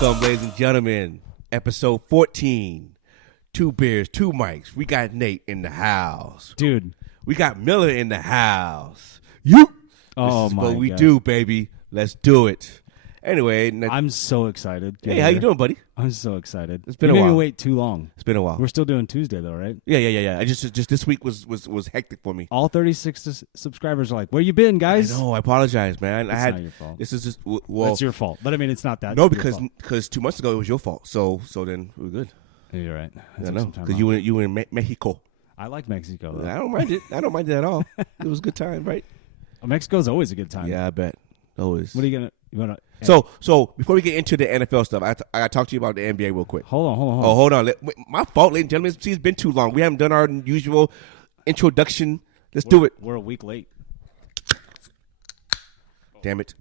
Welcome, ladies and gentlemen. Episode 14. 2 beers, 2 mics. We got Nate in the house. Dude. We got Miller in the house. You. Oh, this is my what we God. do, baby. Let's do it. Anyway. I'm so excited. Hey, how you doing, buddy? I'm so excited. It's been you a made while. me wait too long. It's been a while. We're still doing Tuesday, though, right? Yeah. I just this week was hectic for me. All 36 subscribers are like, where you been, guys? I know. I apologize, man. It's not your fault. This is just well. It's your fault. But, I mean, it's not that. No, because 2 months ago it was your fault. So then we're good. Yeah, you're right. I know. Because you were in Mexico. I like Mexico, though. I don't mind it. I don't mind it at all. It was a good time, right? Mexico's always a good time. Yeah, I bet. Always. What are you going to... So before we get into the NFL stuff, I got to talk to you about the NBA real quick. Hold on. Oh, hold on. My fault, ladies and gentlemen. See, it's been too long. We haven't done our usual introduction. Let's do it. We're a week late. Damn it.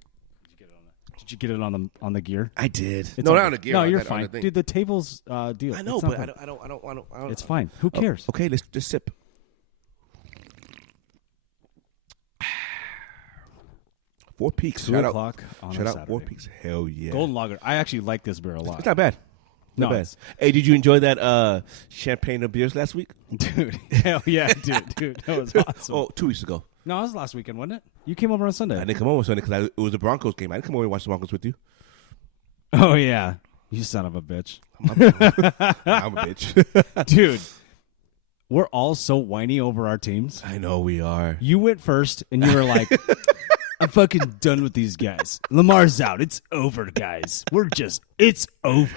Did you get it on the gear? I did. It's Not on the gear. No, on you're that- on fine. the thing. Dude, the table's deal. I know, It's not but fun. I don't. It's fine. Who cares? Okay, let's just sip. Four Peaks. 2 o'clock on Shout a out Saturday. Four Peaks. Hell yeah. Golden Lager. I actually like this beer a lot. It's not bad. Not No, bad. it's- Hey, did you enjoy that champagne of beers last week? Dude, hell yeah, dude. That was awesome. Oh, 2 weeks ago. No, it was last weekend, wasn't it? You came over on Sunday. I didn't come over Sunday because it was a Broncos game. I didn't come over and watch the Broncos with you. Oh, yeah. You son of a bitch. I'm a bitch. Dude, we're all so whiny over our teams. I know we are. You went first, and you were like, I'm fucking done with these guys. Lamar's out. It's over, guys. It's over.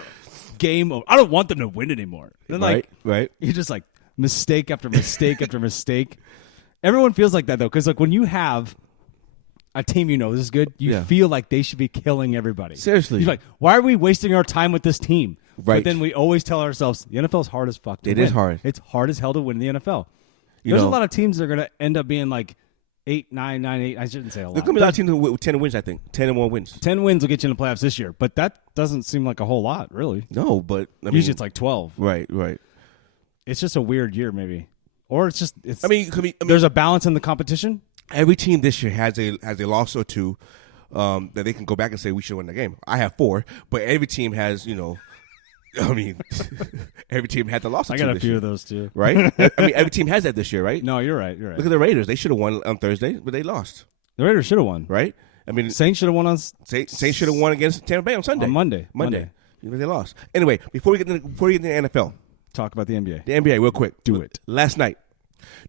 Game over. I don't want them to win anymore. Then, Right. You're just like, mistake after mistake after mistake. Everyone feels like that, though, because when you have a team this is good, you feel like they should be killing everybody. Seriously. You're like, why are we wasting our time with this team? Right. But then we always tell ourselves, the NFL's hard as fuck to win. It is hard. It's hard as hell to win in the NFL. There's a lot of teams that are going to end up being like 8, 9, 9, 8. I shouldn't say a lot. There's going to be a lot of teams with 10 wins, I think. 10 and more wins. 10 wins will get you in the playoffs this year, but that doesn't seem like a whole lot, really. No, but Usually it's like 12. Right. It's just a weird year, maybe. Or it's just there's a balance in the competition. Every team this year has a loss or two that they can go back and say we should win the game. I have 4, but every team has, every team had the loss or I two got a this few year, of those, too. right? Every team has that this year, right? No, you're right. Look at the Raiders. They should have won on Thursday, but they lost, The Raiders should have won. right? Saints should have won on Saints should have won against Tampa Bay on Sunday. On Monday. They lost. Anyway, before we get into the NFL, Talk about the NBA. the NBA real quick. Do it. Last night,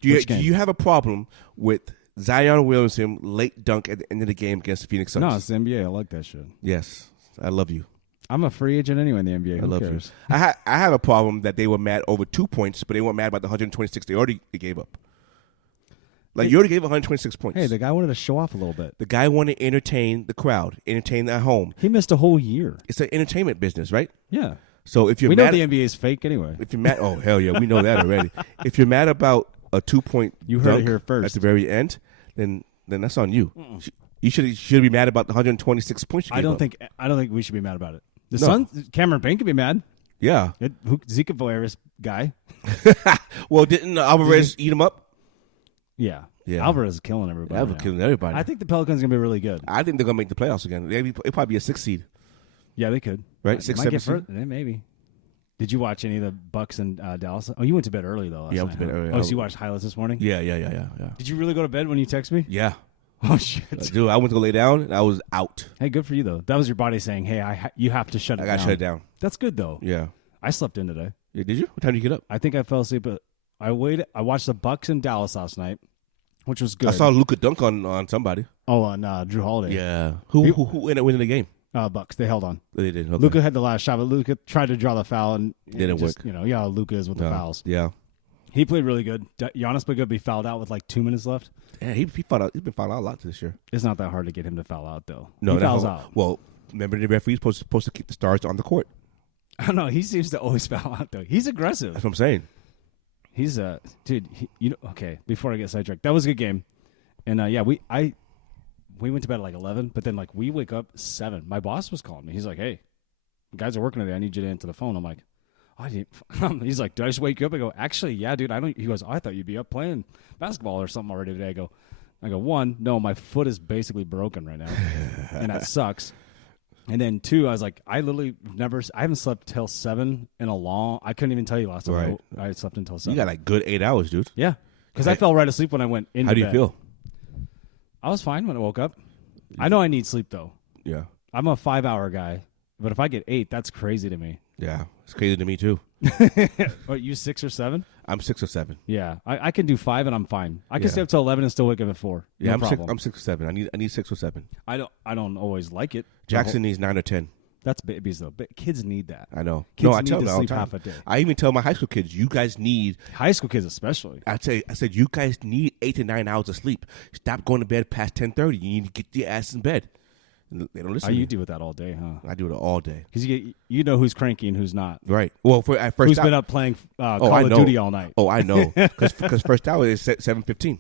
do you have a problem with Zion Williamson late dunk at the end of the game against the Phoenix Suns? No, it's the NBA. I like that shit. Yes, I love you. I'm a free agent anyway in the NBA. I Who love cares? you. I have a problem that they were mad over 2 points, but they weren't mad about the 126 they already gave up. You already gave 126 points. Hey, the guy wanted to show off a little bit. The guy wanted to entertain the crowd, entertain their home. He missed a whole year. It's an entertainment business, right? Yeah. So if you're We mad, know the NBA is fake anyway. if you're mad, oh hell yeah, we know that already. If you're mad about a 2-point, You heard it here first. at the very end, then that's on you. You should be mad about the 126 points. You I gave don't up. think we should be mad about it. The No. Suns, Cameron Payne could be mad. Yeah. Zika virus guy. Well, didn't Alvarez eat him up? Yeah. Yeah. Alvarez is killing everybody. Alvarez now. killing everybody. I think the Pelicans are gonna be really good. I think they're gonna make the playoffs again. It'll probably be a 6 seed, Yeah, they could. right? They 6, might 7 get seed. further. Maybe. Did you watch any of the Bucks and Dallas? Oh, you went to bed early though. Last Yeah, I went to night, bed huh? early. Oh, so you watched highlights this morning? Yeah. Did you really go to bed when you text me? Yeah. Oh shit. Dude, I went to go lay down and I was out. Hey, good for you though. That was your body saying, "Hey, you have to shut it I down." got shut down. That's good though. Yeah. I slept in today. Yeah. Did you? What time did you get up? I think I fell asleep, but I watched the Bucks in Dallas last night, which was good. I saw Luka dunk on somebody. Oh, on Drew Holiday. Yeah. Who ended up winning the game? Bucks. They held on. They did. Okay. Luka had the last shot, but Luka tried to draw the foul and Didn't work. Yeah, Luka is with the fouls. Yeah. He played really good. Giannis played good, but he fouled out with like 2 minutes left. Yeah, he fouled out. He's been fouled out a lot this year. It's not that hard to get him to foul out, though. No, he fouls out. Well, remember the referee's supposed to keep the stars on the court. I don't know. He seems to always foul out, though. He's aggressive. That's what I'm saying. He's dude. Okay. Before I get sidetracked, that was a good game, and we went to bed at like 11, but then we wake up 7. My boss was calling me. He's like, "Hey, guys are working today. I need you to answer the phone." I'm like, he's like, "Did I just wake you up?" I go, "Actually, yeah, dude. I don't." He goes, "I thought you'd be up playing basketball or something already today." I go, one, no, my foot is basically broken right now, and that sucks. And then 2, I was like, I haven't slept till 7 in a long. I couldn't even tell you last time I slept until 7. You got like good 8 hours, dude. Yeah, because I fell right asleep when I went into bed. How do you feel? I was fine when I woke up. I know I need sleep though. Yeah. I'm a 5-hour guy, but if I get 8, that's crazy to me. Yeah, it's crazy to me too. What, you 6 or 7? I'm 6 or 7. Yeah, I can do 5 and I'm fine. I can stay up till 11 and still wake up at 4. Yeah, no problem. I'm 6 or 7. I need 6 or 7. I don't always like it. Jackson needs 9 or 10. That's babies though. But kids need that. I know. Kids I need tell to them all the sleep time. half a day. I even tell my high school kids, you guys need. High school kids especially. I said, you guys need 8 to 9 hours of sleep. Stop going to bed past 10:30. You need to get your ass in bed. They don't listen. You deal with that all day, huh? I do it all day. Because you know who's cranky and who's not. Right. Well, at first, who's been up playing Call of Duty all night. Oh, I know. Because first hour is 7:15,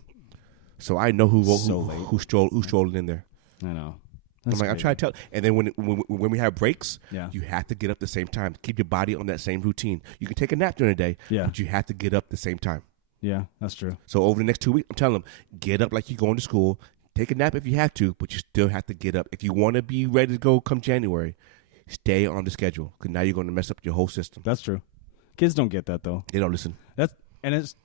so I know who's strolling in there. I know. I'm like, I'm trying to tell. And then when we have breaks, yeah. you have to get up at the same time. Keep your body on that same routine. You can take a nap during the day, but you have to get up at the same time. Yeah, that's true. So over the next 2 weeks, I'm telling them, get up like you're going to school. Take a nap if you have to, but you still have to get up. If you want to be ready to go come January, stay on the schedule because now you're going to mess up your whole system. That's true. Kids don't get that though. They don't listen. It's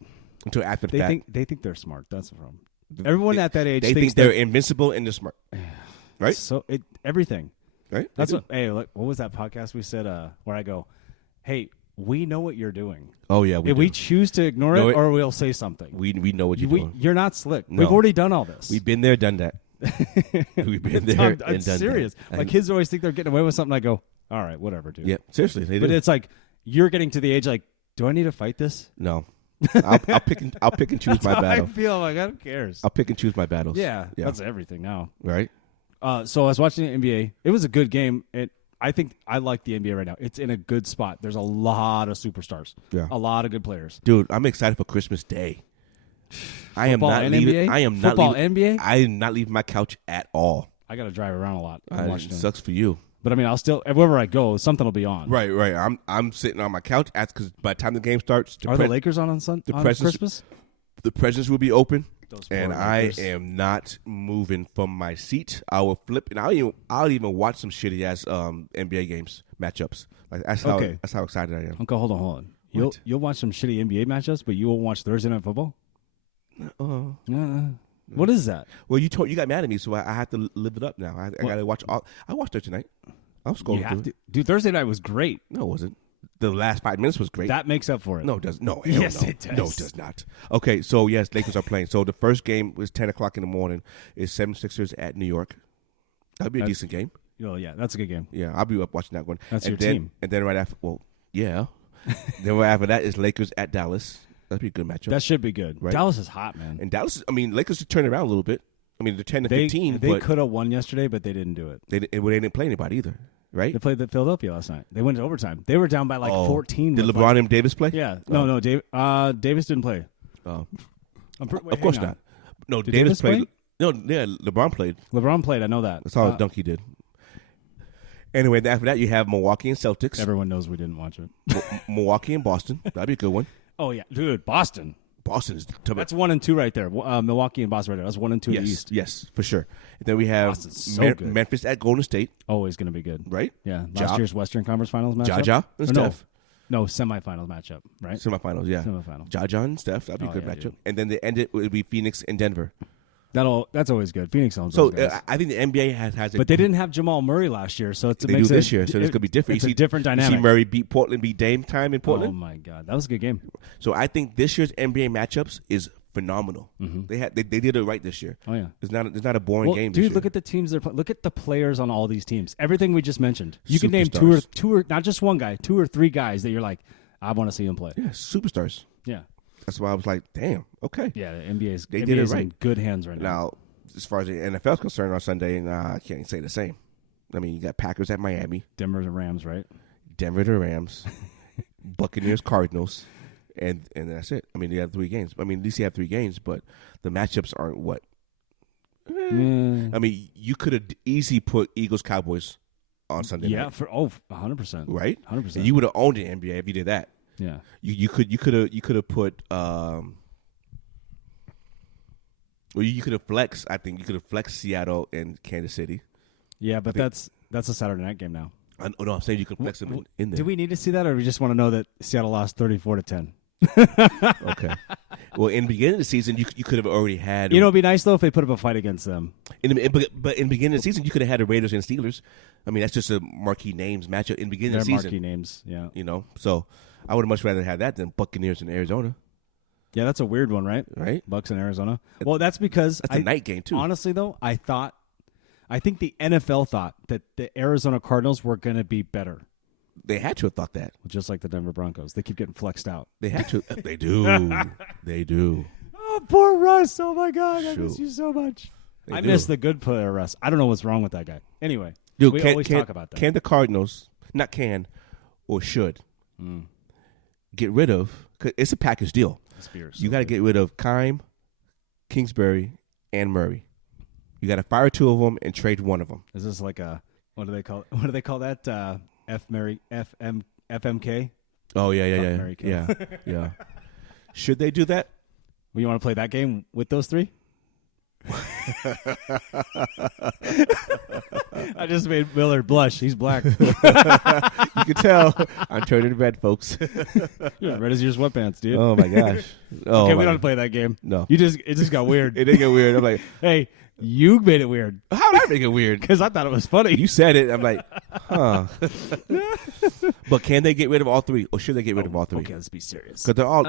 until after the fact. They think they're smart. That's the problem. Everyone at that age they think they're invincible and they're smart. Right? So everything. Right? That's what. Hey, look, what was that podcast we said? Where I go, hey, we know what you're doing. Oh yeah, we choose to ignore it, or we'll say something. We know what you're doing. You're not slick. No. We've already done all this. We've been there, done that. We've been there and done serious. that. My kids always think they're getting away with something. I go, all right, whatever, dude. Yeah, seriously, they do. But it's like you're getting to the age like, do I need to fight this? No. I'll pick and choose my battle. I feel like who cares? I'll pick and choose my battles. Yeah, that's everything now. Right. So I was watching the NBA. It was a good game. I think I like the NBA right now. It's in a good spot. There's a lot of superstars. Yeah. A lot of good players. Dude, I'm excited for Christmas Day. I am not leaving. NBA? I am not leaving my couch at all. I got to drive around a lot. It sucks for you. But I mean, I'll still wherever I go, something will be on. Right. I'm sitting on my couch because by the time the game starts, are the Lakers on Christmas? The presents will be open, and I Lakers. am not moving from my seat. I will flip, and I'll even watch some shitty ass NBA games matchups. Like that's how excited I am. Okay, hold on. You'll watch some shitty NBA matchups, but you won't watch Thursday Night Football. What is that? Well, you got mad at me, so I have to live it up now. I got to watch all. I watched Thursday night. I was scrolling through it. Dude, Thursday night was great. No, it wasn't. The last 5 minutes was great. That makes up for it. No, it doesn't. No, yes, no. it does. No, it does not. Okay, so yes, Lakers are playing. So the first game was 10 o'clock in the morning. Is 76ers at New York. That'd be a decent game. Oh yeah, that's a good game. Yeah, I'll be up watching that one. That's your team. And then right after, yeah. Then right after that is Lakers at Dallas. That'd be a good matchup. That should be good. Right? Dallas is hot, man. And Dallas, Lakers have turned around a little bit. I mean, they're 10-15. They could have won yesterday, but they didn't do it. They didn't play anybody either, right? They played Philadelphia last night. They went to overtime. They were down by 14. Did LeBron and Davis play? Yeah. No, Davis didn't play. Oh. Of course not. No, Davis played. No, yeah, LeBron played. LeBron played. I know that. That's all Donkey did. Anyway, after that, you have Milwaukee and Celtics. Everyone knows we didn't watch it. Milwaukee and Boston. That'd be a good one. Oh, yeah. Dude, Boston. Boston is That's 1 and 2 right there. Milwaukee and Boston right there. That's 1 and 2 in the East. Yes, for sure. And then we have Memphis at Golden State. Always going to be good. Right? Yeah. Last year's Western Conference Finals matchup. Ja and Steph. No, semifinals matchup, right? Semifinals, yeah. Semifinal. Ja and Steph. That'd be a good matchup. Dude. And then the end it would be Phoenix and Denver. That's always good. Phoenix owns so those guys. I think the NBA has but they didn't have Jamal Murray last year, so they do this year, so it's gonna be different. It's a different dynamic. You see Murray beat Portland, beat Dame time in Portland. Oh my God, that was a good game. So I think this year's NBA matchups is phenomenal. Mm-hmm. They did it right this year. Oh yeah, it's not a boring game. Dude, look at the teams they're playing. Look at the players on all these teams. Everything we just mentioned. You can name two or not just one guy, 2 or 3 guys that you're like, I want to see them play. Yeah, superstars. Yeah, that's why I was like, damn, okay. Yeah, the NBA did it right. In good hands right now. Now, as far as the NFL is concerned on Sunday, I can't say the same. I mean, you got Packers at Miami. Denver and Rams, right? Denver the Rams. Buccaneers, Cardinals. And that's it. I mean, you have 3 games. I mean, at least you have 3 games, but the matchups aren't what? I mean, you could have easily put Eagles, Cowboys on Sunday night. Yeah, 100%. Right? 100%. And you would have owned the NBA if you did that. Yeah. You could have put you could have flexed. I think you could have flexed Seattle and Kansas City. Yeah, but That's a Saturday night game now. No, I'm saying you can flex them in there. Do we need to see that, or do we just want to know that Seattle lost 34-10? Okay. Well, in the beginning of the season, you could have already had. You know, it'd be nice though if they put up a fight against them. But in the beginning of the season, you could have had the Raiders and Steelers. I mean, that's just a marquee names matchup in the beginning of the season. Marquee names, yeah. You know, so I would have much rather had that than Buccaneers in Arizona. Yeah, that's a weird one, right? Right. Bucks in Arizona. Well, that's because that's a night game too. Honestly, though, I think the NFL thought that the Arizona Cardinals were going to be better. They had to have thought that. Just like the Denver Broncos. They keep getting flexed out. They had to. They do. They do. Oh, poor Russ. Oh, my God. I miss you so much. I miss the good player, Russ. I don't know what's wrong with that guy. Anyway, dude, we always talk about that. Can the Cardinals, not can, or should, get rid of, cause it's a package deal. You got to get rid of Keim, Kingsbury, and Murray. You got to fire 2 of them and trade 1 of them. Is this like a, what do they call that? FMK? Oh, yeah. Should they do that? Well, you want to play that game with those 3? I just made Willard blush. He's black. You can tell. I'm turning red, folks. You're red as your sweatpants, dude. Oh, my gosh. Oh, okay, we don't play that game. No. It just got weird. It did get weird. I'm like, hey, you made it weird. How did I make it weird? Because I thought it was funny. You said it. I'm like, huh. But can they get rid of all 3, or should they get rid of all 3? Okay, let's be serious. Because they're all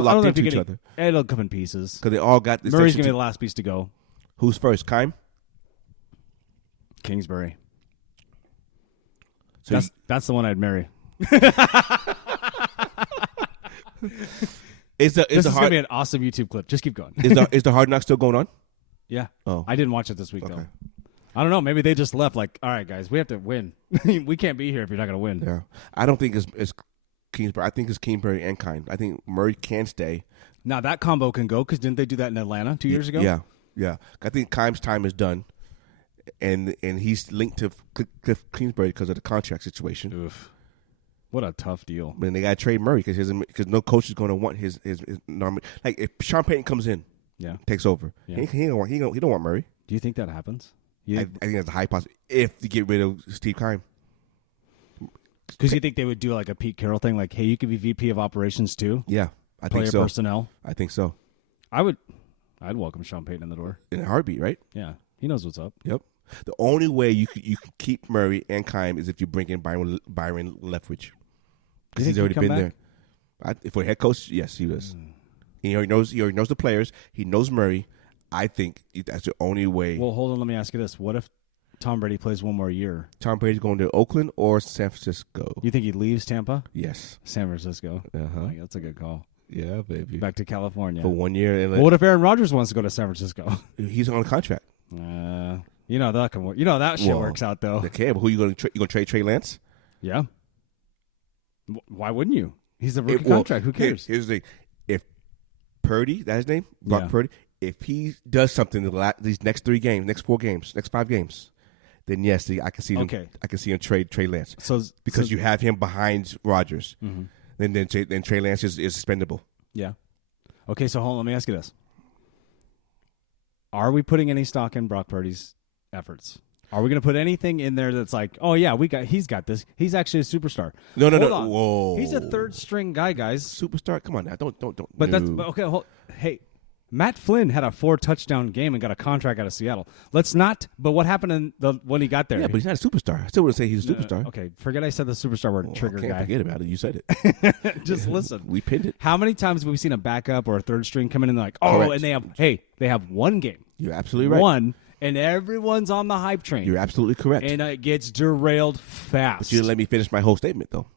locked into each other. It'll come in pieces. Because they all got this. Murray's going to be the last piece to go. Who's first? Keim? Kingsbury. So that's the one I'd marry. This is going to be an awesome YouTube clip. Just keep going. Is the Hard Knock still going on? Yeah. Oh. I didn't watch it this week, though. I don't know. Maybe they just left like, all right, guys, we have to win. We can't be here if you're not going to win. Yeah. I don't think it's Kingsbury. I think it's Kingsbury and Keim. I think Murray can stay. Now, that combo can go because didn't they do that in Atlanta 2 years ago? Yeah. I think Keim's time is done, and he's linked to Cliff Kingsbury because of the contract situation. Oof. What a tough deal. But they got to trade Murray because no coach is going to want his normal. Like if Sean Payton comes in, takes over, he don't want Murray. Do you think that happens? I think that's a high possibility if you get rid of Steve Keim. Because you think they would do like a Pete Carroll thing, like, hey, you could be VP of operations too? Yeah, I think so. Player personnel? I think so. I'd welcome Sean Payton in the door. In a heartbeat, right? Yeah, he knows what's up. Yep. The only way you can keep Murray and Keim is if you bring in Byron Leftwich. Because he's already been there. For head coach, yes, he was. He already knows the players. He knows Murray. I think that's the only way. Well, hold on. Let me ask you this. What if Tom Brady plays one more year? Tom Brady's going to Oakland or San Francisco. You think he leaves Tampa? Yes. San Francisco. Uh-huh. That's a good call. Yeah, baby. Back to California. For 1 year. Well, what if Aaron Rodgers wants to go to San Francisco? He's on a contract. You know that can work. You know that shit works out, though. Okay, but who you going to trade Trey Lance? Yeah. Why wouldn't you? He's a rookie contract. Who cares? Here's the thing. If Purdy, that's his name, Brock Purdy, if he does something these next 3 games, next 4 games, next 5 games, then yes, I can see him. Okay. I can see him trade Trey Lance. Because you have him behind Rodgers. Mm-hmm. Then Trey Lance is suspendable. Yeah. Okay, so hold on, let me ask you this. Are we putting any stock in Brock Purdy's efforts? Are we going to put anything in there that's like, oh, yeah, he's got this. He's actually a superstar. No. Whoa. He's a third-string guy, guys. Superstar? Come on now. Don't. But that's okay. Hey, Matt Flynn had a 4-touchdown game and got a contract out of Seattle. Let's not. But what happened when he got there? Yeah, but he's not a superstar. I still wouldn't say he's a superstar. Okay, forget I said the superstar word. Trigger guy. Forget about it. You said it. Just listen. We pinned it. How many times have we seen a backup or a third string come in and they're like, oh, correct. And they have one game. You're absolutely right. One. And everyone's on the hype train. You're absolutely correct. And it gets derailed fast. But you didn't let me finish my whole statement, though.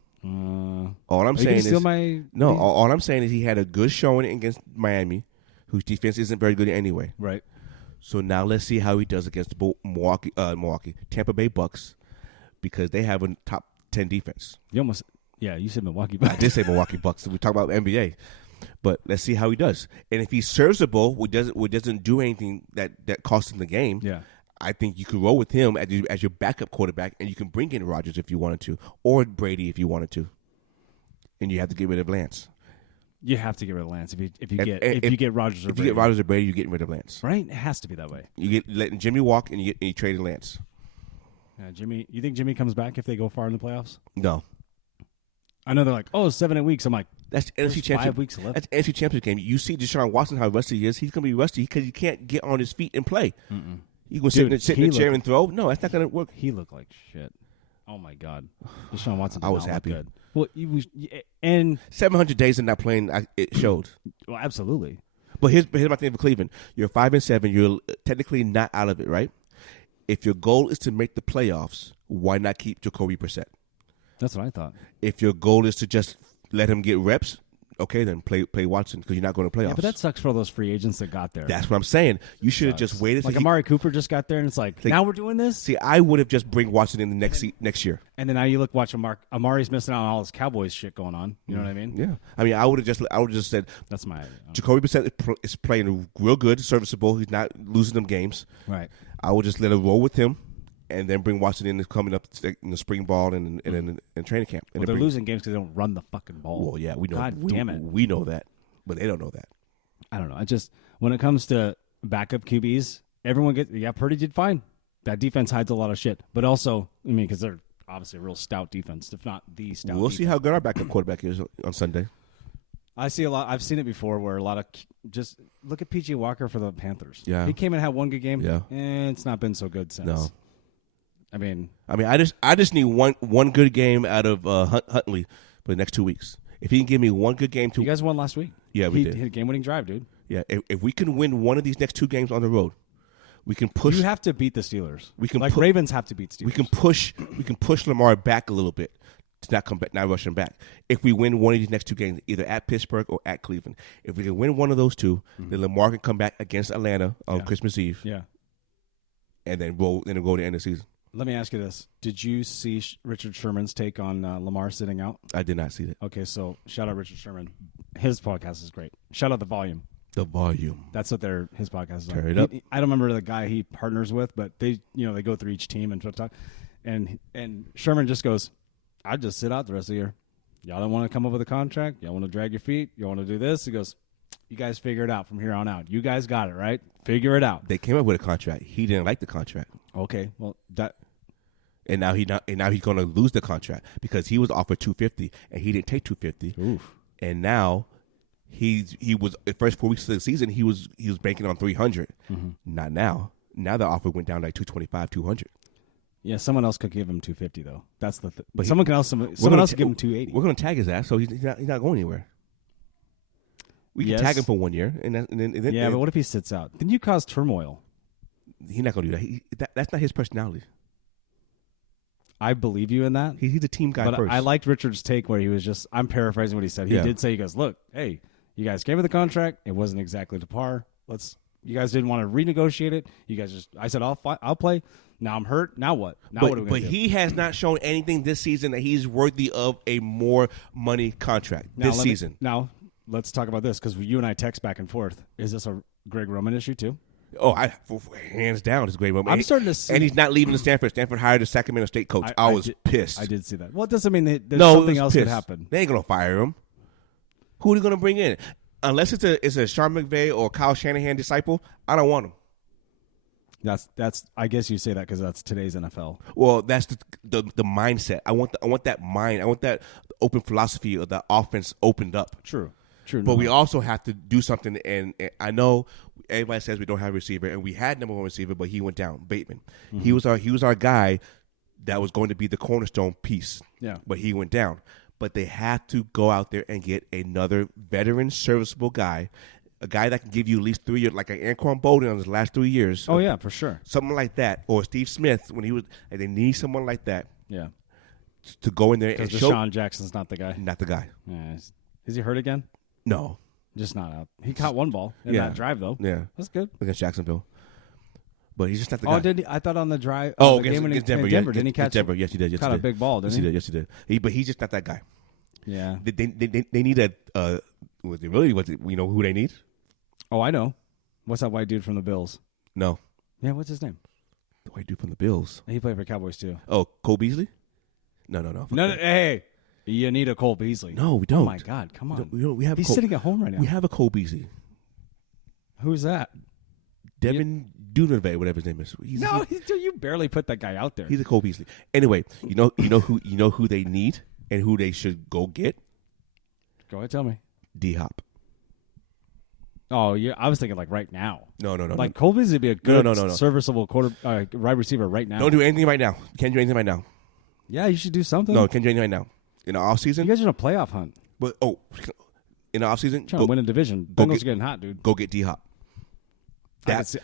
All I'm saying is all I'm saying is he had a good showing against Miami, whose defense isn't very good anyway. Right. So now let's see how he does against the Tampa Bay Bucks, because they have a top 10 defense. You said Milwaukee Bucks. I did say Milwaukee Bucks. We talk about the NBA. But let's see how he does. And if he's serviceable, which doesn't do anything that costs him the game, I think you could roll with him as your backup quarterback, and you can bring in Rodgers if you wanted to, or Brady if you wanted to. And you have to get rid of Lance. You have to get rid of Lance if you get Rodgers or Brady. If you get Rodgers or Brady, you're getting rid of Lance. Right? It has to be that way. You letting Jimmy walk, and you trade Lance. Yeah, Jimmy. You think Jimmy comes back if they go far in the playoffs? No. I know they're like, 7-8 weeks. I'm like, that's NFC championship. 5 weeks left. That's NFC championship game. You see Deshaun Watson how rusty he is. He's going to be rusty because he can't get on his feet and play. You going to sit in the chair and throw? No, that's not going to work. He looked like shit. Oh my God, Deshaun Watson. I was happy. Good. Well, he was, and 700 days in not playing, it showed. Well, absolutely. But here's my thing for Cleveland. You're 5-7. You're technically not out of it, right? If your goal is to make the playoffs, why not keep Jacoby Brissett? That's what I thought. If your goal is to just let him get reps, okay, then play Watson because you're not going to playoffs. Yeah, but that sucks for all those free agents that got there. That's what I'm saying. You should have just waited. Like Amari Cooper just got there, and it's like now we're doing this. See, I would have just bring Watson in the next year. And then now you watch Amari's missing out on all this Cowboys shit going on. You know what I mean? Yeah. I mean, I would have just said that's my Jacoby Brissett is playing real good, serviceable. He's not losing them games. Right. I would just let him roll with him. And then bring Watson in coming up in the spring ball and training camp. And they're losing games because they don't run the fucking ball. Well, yeah, we know. God damn it. We know that, but they don't know that. I don't know. I just when it comes to backup QBs, everyone Purdy did fine. That defense hides a lot of shit, but also, I mean, because they're obviously a real stout defense, if not the stout. We'll see how good our backup quarterback is on Sunday. I see a lot. I've seen it before where a lot of just look at PJ Walker for the Panthers. Yeah, he came and had one good game. Yeah, and it's not been so good since. No. I mean, I just need one good game out of Huntley for the next 2 weeks. If he can give me one good game, you guys won last week. Yeah, we did. He hit a game-winning drive, dude. Yeah, if we can win one of these next 2 games on the road, we can push. You have to beat the Steelers. We can Ravens have to beat Steelers. We can push Lamar back a little bit to not come back, not rush him back. If we win one of these next 2 games, either at Pittsburgh or at Cleveland, if we can win one of those 2, then Lamar can come back against Atlanta on Christmas Eve. Yeah, and then go to the end of the season. Let me ask you this. Did you see Richard Sherman's take on Lamar sitting out? I did not see that. Okay, so shout out Richard Sherman. His podcast is great. Shout out The Volume. The Volume. That's what his podcast is Turn like. it up. I don't remember the guy he partners with, but they go through each team and talk. And Sherman just goes, I'd just sit out the rest of the year. Y'all don't want to come up with a contract? Y'all want to drag your feet? Y'all want to do this? He goes, you guys figure it out from here on out. You guys got it, right? Figure it out. They came up with a contract. He didn't like the contract. Okay, well and now he's going to lose the contract because he was offered $250 and he didn't take $250. Oof. And now he was the first 4 weeks of the season he was banking on $300. Not now. Now the offer went down like $225, $200. Yeah, someone else could give him $250 though. That's the but someone else could give him $280. We're going to tag his ass, so he's not going anywhere. We can tag him for 1 year, and then but what if he sits out? Then you cause turmoil. He's not going to do that. That's not his personality. I believe you in that. He's a team guy first. I liked Richard's take where he was just, I'm paraphrasing what he said. He did say, he goes, look, hey, you guys gave me the contract. It wasn't exactly to par. You guys didn't want to renegotiate it. You guys I said, I'll play. Now I'm hurt. Now what? What are we going to do? But he has not shown anything this season that he's worthy of a more money contract this season. Now, let's talk about this because you and I text back and forth. Is this a Greg Roman issue too? Oh, hands down, it's a great moment. I'm starting to see, and he's not leaving to Stanford. Stanford hired a Sacramento State coach. I was pissed. I did see that. Well, it doesn't mean that something else could happen. They ain't gonna fire him. Who are they gonna bring in? Unless it's a Sean McVay or Kyle Shanahan disciple, I don't want him. That's. I guess you say that because that's today's NFL. Well, that's the mindset. I want that mind. I want that open philosophy of the offense opened up. True. But we also have to do something. And I know everybody says we don't have a receiver, and we had number 1 receiver, but he went down. Bateman. He was our guy that was going to be the cornerstone piece. Yeah. But he went down. But they have to go out there and get another veteran, serviceable guy, a guy that can give you at least 3 years, like an Anquan Bolden on his last 3 years. Oh yeah, for sure. Something like that, or Steve Smith when he was. And they need someone like that. Yeah. To go in there and show. Deshaun Jackson's not the guy. Not the guy. Yeah. Is he hurt again? No. Just not out. He caught 1 ball in that drive, though. Yeah. That's good. Against Jacksonville. But he's just not the guy. Oh, did he? I thought on the drive. Against Denver. Didn't he catch? Denver. Yes, he did. Caught a big ball, didn't he? Yes, he did. But he's just not that guy. Yeah. They need a. We know who they need? Oh, I know. What's that white dude from the Bills? No. Yeah, what's his name? The white dude from the Bills. He played for Cowboys, too. Oh, Cole Beasley? No. No, hey. You need a Cole Beasley. No, we don't. Oh, my God. Come on. We have He's sitting at home right now. We have a Cole Beasley. Who's that? Devin Duvernay, whatever his name is. You barely put that guy out there. He's a Cole Beasley. Anyway, you know who they need and who they should go get. Go ahead, tell me. D-Hop. Oh, yeah. I was thinking like right now. No. Like Cole Beasley would be a good, No. serviceable wide receiver right now. Don't do anything right now. Can't do anything right now. Yeah, you should do something. No, can't do anything right now. In the offseason. You guys are in a playoff hunt. But in the offseason, Trying to win a division. Bengals are getting hot, dude. Go get D-Hop.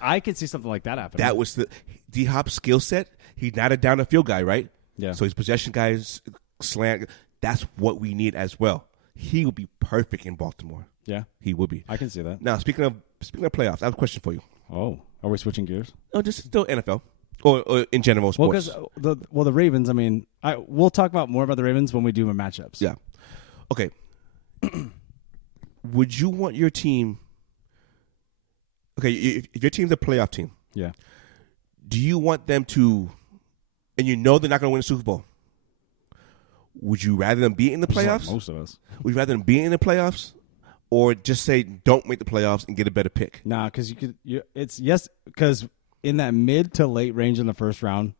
I could see something like that happening. That was the D-Hop's skill set. He's not a down the field guy, right? Yeah. So his possession guys, slant. That's what we need as well. He would be perfect in Baltimore. Yeah, he would be. I can see that. Now, speaking of playoffs, I have a question for you. Oh, are we switching gears? No, just still NFL or in general sports. Well, because the Ravens. I mean, we'll talk about more about the Ravens when we do my matchups. Yeah. Okay. Would you want your team? Okay, if your team's a playoff team, yeah. Do you want them to? And you know they're not going to win the Super Bowl. Would you rather them be in the playoffs? Like most of us. Would you rather them be in the playoffs, or just say don't make the playoffs and get a better pick? Nah, because it's yes, because in that mid to late range in the first round,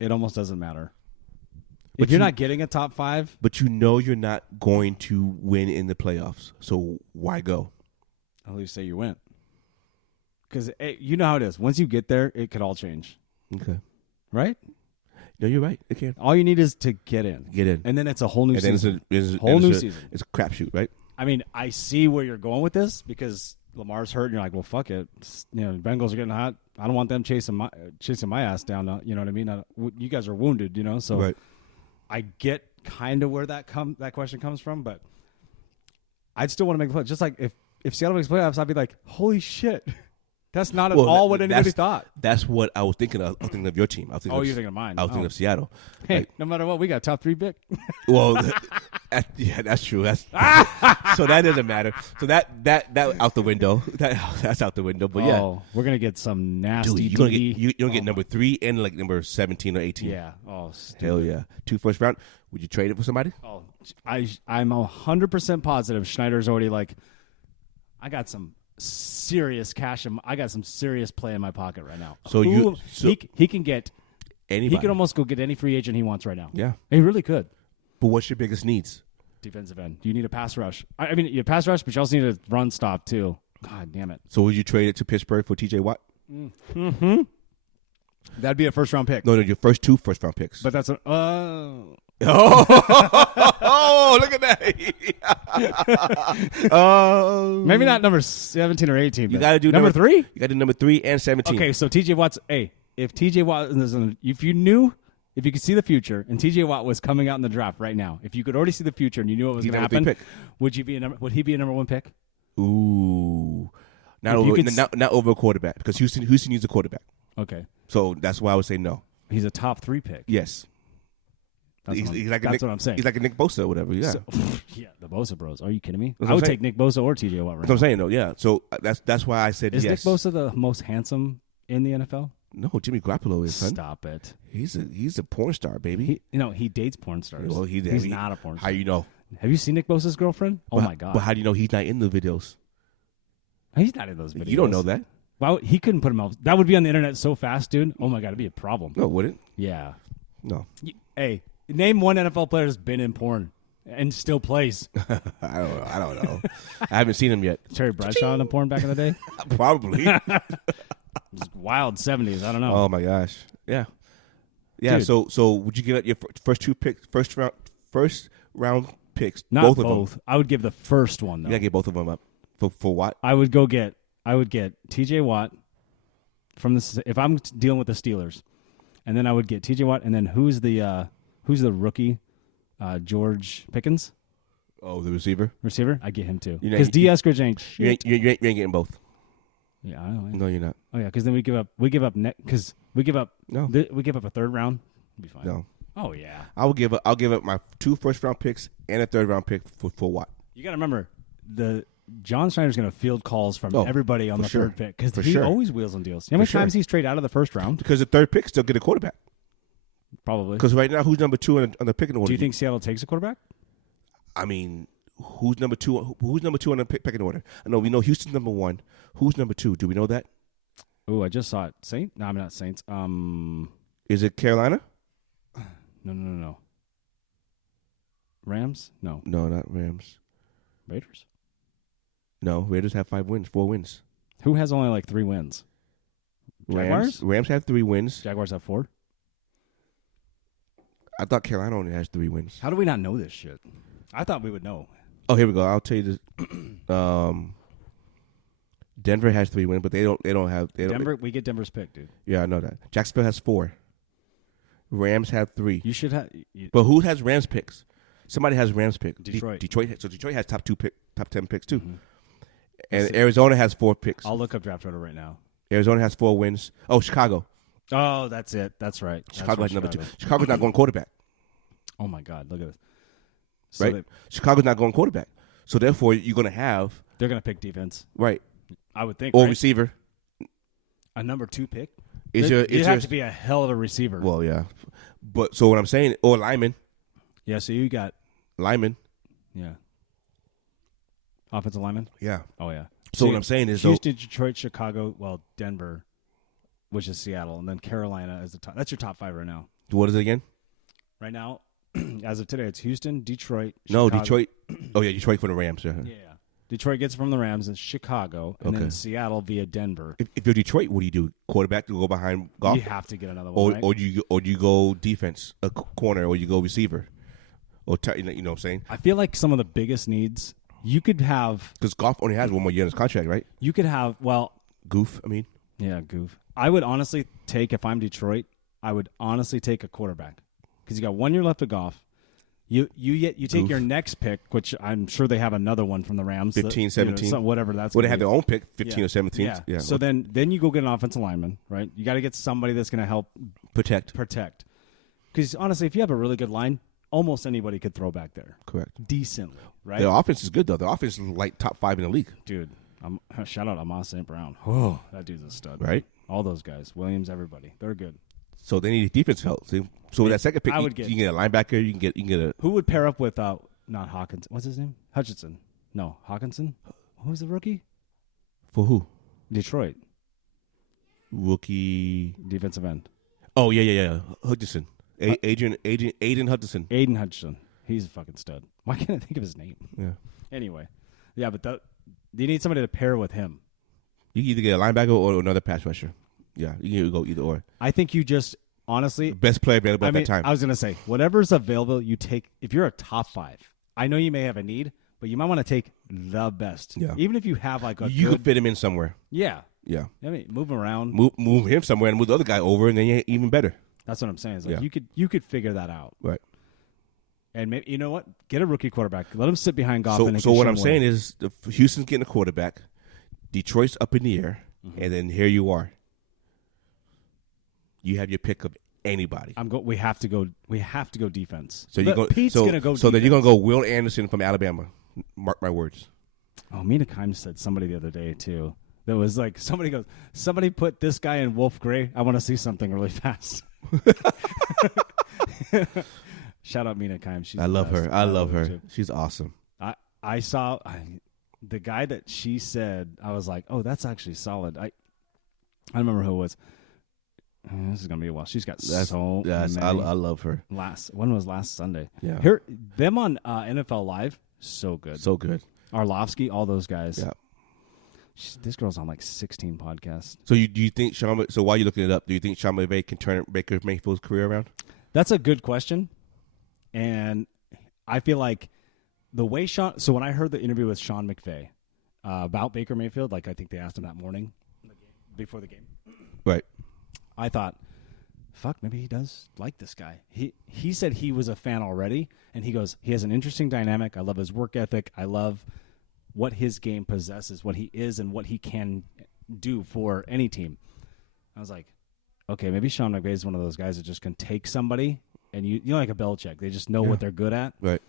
it almost doesn't matter. If you're not getting a top 5, but you know you're not going to win in the playoffs, so why go? At least say you went. Because you know how it is. Once you get there, it could all change. Okay. Right? No, you're right. It can. All you need is to get in. Get in. And then it's a whole new season. It's a season. It's a crapshoot, right? I mean, I see where you're going with this because Lamar's hurt, and you're like, well, fuck it. Bengals are getting hot. I don't want them chasing my ass down. You know what I mean? You guys are wounded, So right. I get kind of where that question comes from, but I'd still want to make the playoffs. Just like if Seattle makes playoffs, I'd be like, holy shit. That's not at all what anybody thought. That's what I was thinking of. I was thinking of your team. You're thinking of mine. I was thinking of Seattle. Hey, no matter what, we got a top 3 pick. Well, yeah, that's true. So that doesn't matter. So that out the window. That's out the window. But yeah, we're gonna get some nasty. Dude, you're gonna get number 3 and like number 17 or 18. Yeah. Oh, stupid. Hell yeah. 2 first round. Would you trade it for somebody? Oh, I'm 100% positive Schneider's already like, I got some serious cash. I got some serious play in my pocket right now. So he can get anybody. He can almost go get any free agent he wants right now. Yeah, he really could. But what's your biggest needs? Defensive end. You need a pass rush. I mean, you pass rush, but you also need a run stop too. God damn it. So would you trade it to Pittsburgh for T.J. Watt? Mm-hmm. That'd be a first round pick. No, your first 2 first round picks. But that's Oh, look at that. Maybe not number 17 or 18. You got to do number 3? You got to do number 3 and 17. Okay, so TJ Watt's, if TJ Watt, if you could see the future and TJ Watt was coming out in the draft right now, if you could already see the future and you knew what was going to happen, would he be a number 1 pick? Ooh. Not over a quarterback because Houston needs a quarterback. Okay. So that's why I would say no. He's a top 3 pick. Yes. That's what I'm saying. He's like a Nick Bosa or whatever. Yeah. Yeah, the Bosa bros. Are you kidding me? I would take Nick Bosa or TJ Watt. That's what I'm saying, though. Yeah. So that's why I said yes. Is Nick Bosa the most handsome in the NFL? No, Jimmy Garoppolo is. Son. Stop it. He's a porn star, baby. He dates porn stars. Well, he's not a porn star. How you know? Have you seen Nick Bosa's girlfriend? Oh my god. But how do you know he's not in the videos? He's not in those videos. You don't know that. Well, he couldn't put him out. That would be on the internet so fast, dude. Oh my god, it'd be a problem. No, would it? Yeah. No. Hey, name one NFL player that's been in porn and still plays. I don't know. I haven't seen him yet. Terry Bradshaw in porn back in the day? Probably. Wild 70s. I don't know. Oh my gosh. Yeah. Yeah. Dude. So would you give up your first round picks? Not both of them. I would give the first one though. You gotta get both of them up for what? I would get T.J. Watt from the if I'm dealing with the Steelers, and then I would get T.J. Watt, and then who's the rookie? George Pickens. Oh, the receiver. I get him too because D. Eskridge ain't shit. You ain't getting both. Yeah, I know. No, you're not. Oh yeah, because then we give up we give up a third round. It'd be fine. No. Oh yeah. I'll give up my 2 first round picks and a third round pick for Watt. You got to remember John Schneider's going to field calls from everybody on the third pick because he always wheels and deals. You know how many times he's traded out of the first round? Because the third pick still get a quarterback. Probably. Because right now, who's number 2 on the picking order? Do you think Seattle takes a quarterback? I mean, who's number 2? Who's number 2 on the picking order? I know we know Houston's number 1. Who's number 2? Do we know that? Oh, I just saw it. No, I'm not Saints. Is it Carolina? No. Rams? No. No, not Rams. Raiders? No, Raiders have 4 wins. Who has only like 3 wins? Jaguars? Rams have 3 wins. Jaguars have 4? I thought Carolina only has 3 wins. How do we not know this shit? I thought we would know. Oh, here we go. I'll tell you this. Denver has 3 wins, but they don't have Denver. We get Denver's pick, dude. Yeah, I know that. Jacksonville has 4. Rams have 3. You should have. But who has Rams picks? Somebody has Rams picks. Detroit. So Detroit has top 10 picks too. Mm-hmm. And Arizona has 4 picks. I'll look up Draft Order right now. Arizona has 4 wins. Oh, Chicago. Oh, that's it. That's right. Chicago has number 2. Chicago's not going quarterback. Oh my God, look at this. So Right? Chicago's not going quarterback. So therefore, you're going to have they're going to pick defense. Right. I would think. Or right? receiver. A number 2 pick. It have to be a hell of a receiver. Well, yeah. But so what I'm saying, or lineman. Yeah. So you got lineman. Yeah. Offensive lineman. Yeah. Oh yeah. So what I'm saying is Houston, Detroit, Chicago, Denver, which is Seattle, and then Carolina is the top. That's your top 5 right now. What is it again? Right now, as of today, it's Houston, Detroit, No, Chicago. Detroit. Oh, yeah, Detroit for the Rams. Yeah. Yeah. Detroit gets it from the Rams, and Chicago, and Okay. then Seattle via Denver. If you're Detroit, what do you do? Quarterback to go behind Goff? You have to get another one, right? Or you go defense, a corner, or you go receiver. Or you know what I'm saying? I feel like some of the biggest needs you could have. Because Goff only has 1 more year in his contract, right? You could have, Goof, I mean. Yeah, goof. I would honestly take, if I'm Detroit, I would honestly take a quarterback. Because you got 1 year left of Goff. You take your next pick, which I'm sure they have another one from the Rams. 15, 17. Whatever that's Well, they have their own pick, 15 or 17. Yeah. So then you go get an offensive lineman, right? You got to get somebody that's going to help protect. Because honestly, if you have a really good line, almost anybody could throw back there. Correct. Decently, right? Their offense is good, though. Their offense is like top 5 in the league. Dude, shout out Amos St. Brown. Oh, that dude's a stud. Right? All those guys. Williams, everybody. They're good. So they need defense help. So with that second pick, you can get a linebacker. You can get a. Who would pair up with not Hawkins? What's his name? Hutchinson. No, Hawkinson. Who's the rookie? For who? Detroit. Rookie Defensive end. Oh yeah. Hutchinson. Aiden Hutchinson. Aiden Hutchinson. He's a fucking stud. Why can't I think of his name? Yeah. Anyway, yeah, but you need somebody to pair with him. You can either get a linebacker or another pass rusher. Yeah, you can go either or. I think you just honestly best player available at that time. I was gonna say whatever's available, you take. If you're a top 5, I know you may have a need, but you might want to take the best. Yeah. Even if you have like you could fit him in somewhere. Yeah. Yeah. I mean, move him around. Move him somewhere and move the other guy over, and then you're even better. That's what I'm saying. It's like you could figure that out. Right. And maybe, you know what? Get a rookie quarterback. Let him sit behind Goff. So what I'm saying is, Houston's getting a quarterback, Detroit's up in the air, and then here you are. You have your pick of anybody. We have to go. We have to go defense. So you go. Pete's gonna go. So defense. then you're gonna go Will Anderson from Alabama. Mark my words. Oh, Mina Kimes said somebody the other day too. That was like somebody put this guy in Wolf Gray. I want to see something really fast. Shout out Mina Kimes. I love her. I love her. She's awesome. I saw the guy that she said. I was like, oh, that's actually solid. I don't remember who it was. This is gonna be a while. She's got so many. I love her. When was last Sunday? Yeah. Them on NFL Live, so good. So good. Arlovsky, all those guys. Yeah. This girl's on like 16 podcasts. So do you think Sean? So while you're looking it up, do you think Sean McVay can turn Baker Mayfield's career around? That's a good question, and I feel like the way Sean. So when I heard the interview with Sean McVay about Baker Mayfield, like I think they asked him that morning before the game, right? I thought, fuck, maybe he does like this guy. He said he was a fan already, and he goes, he has an interesting dynamic. I love his work ethic. I love what his game possesses, what he is, and what he can do for any team. I was like, okay, maybe Sean McVay is one of those guys that just can take somebody, and you know, like a Belichick, they just know what they're good at, right?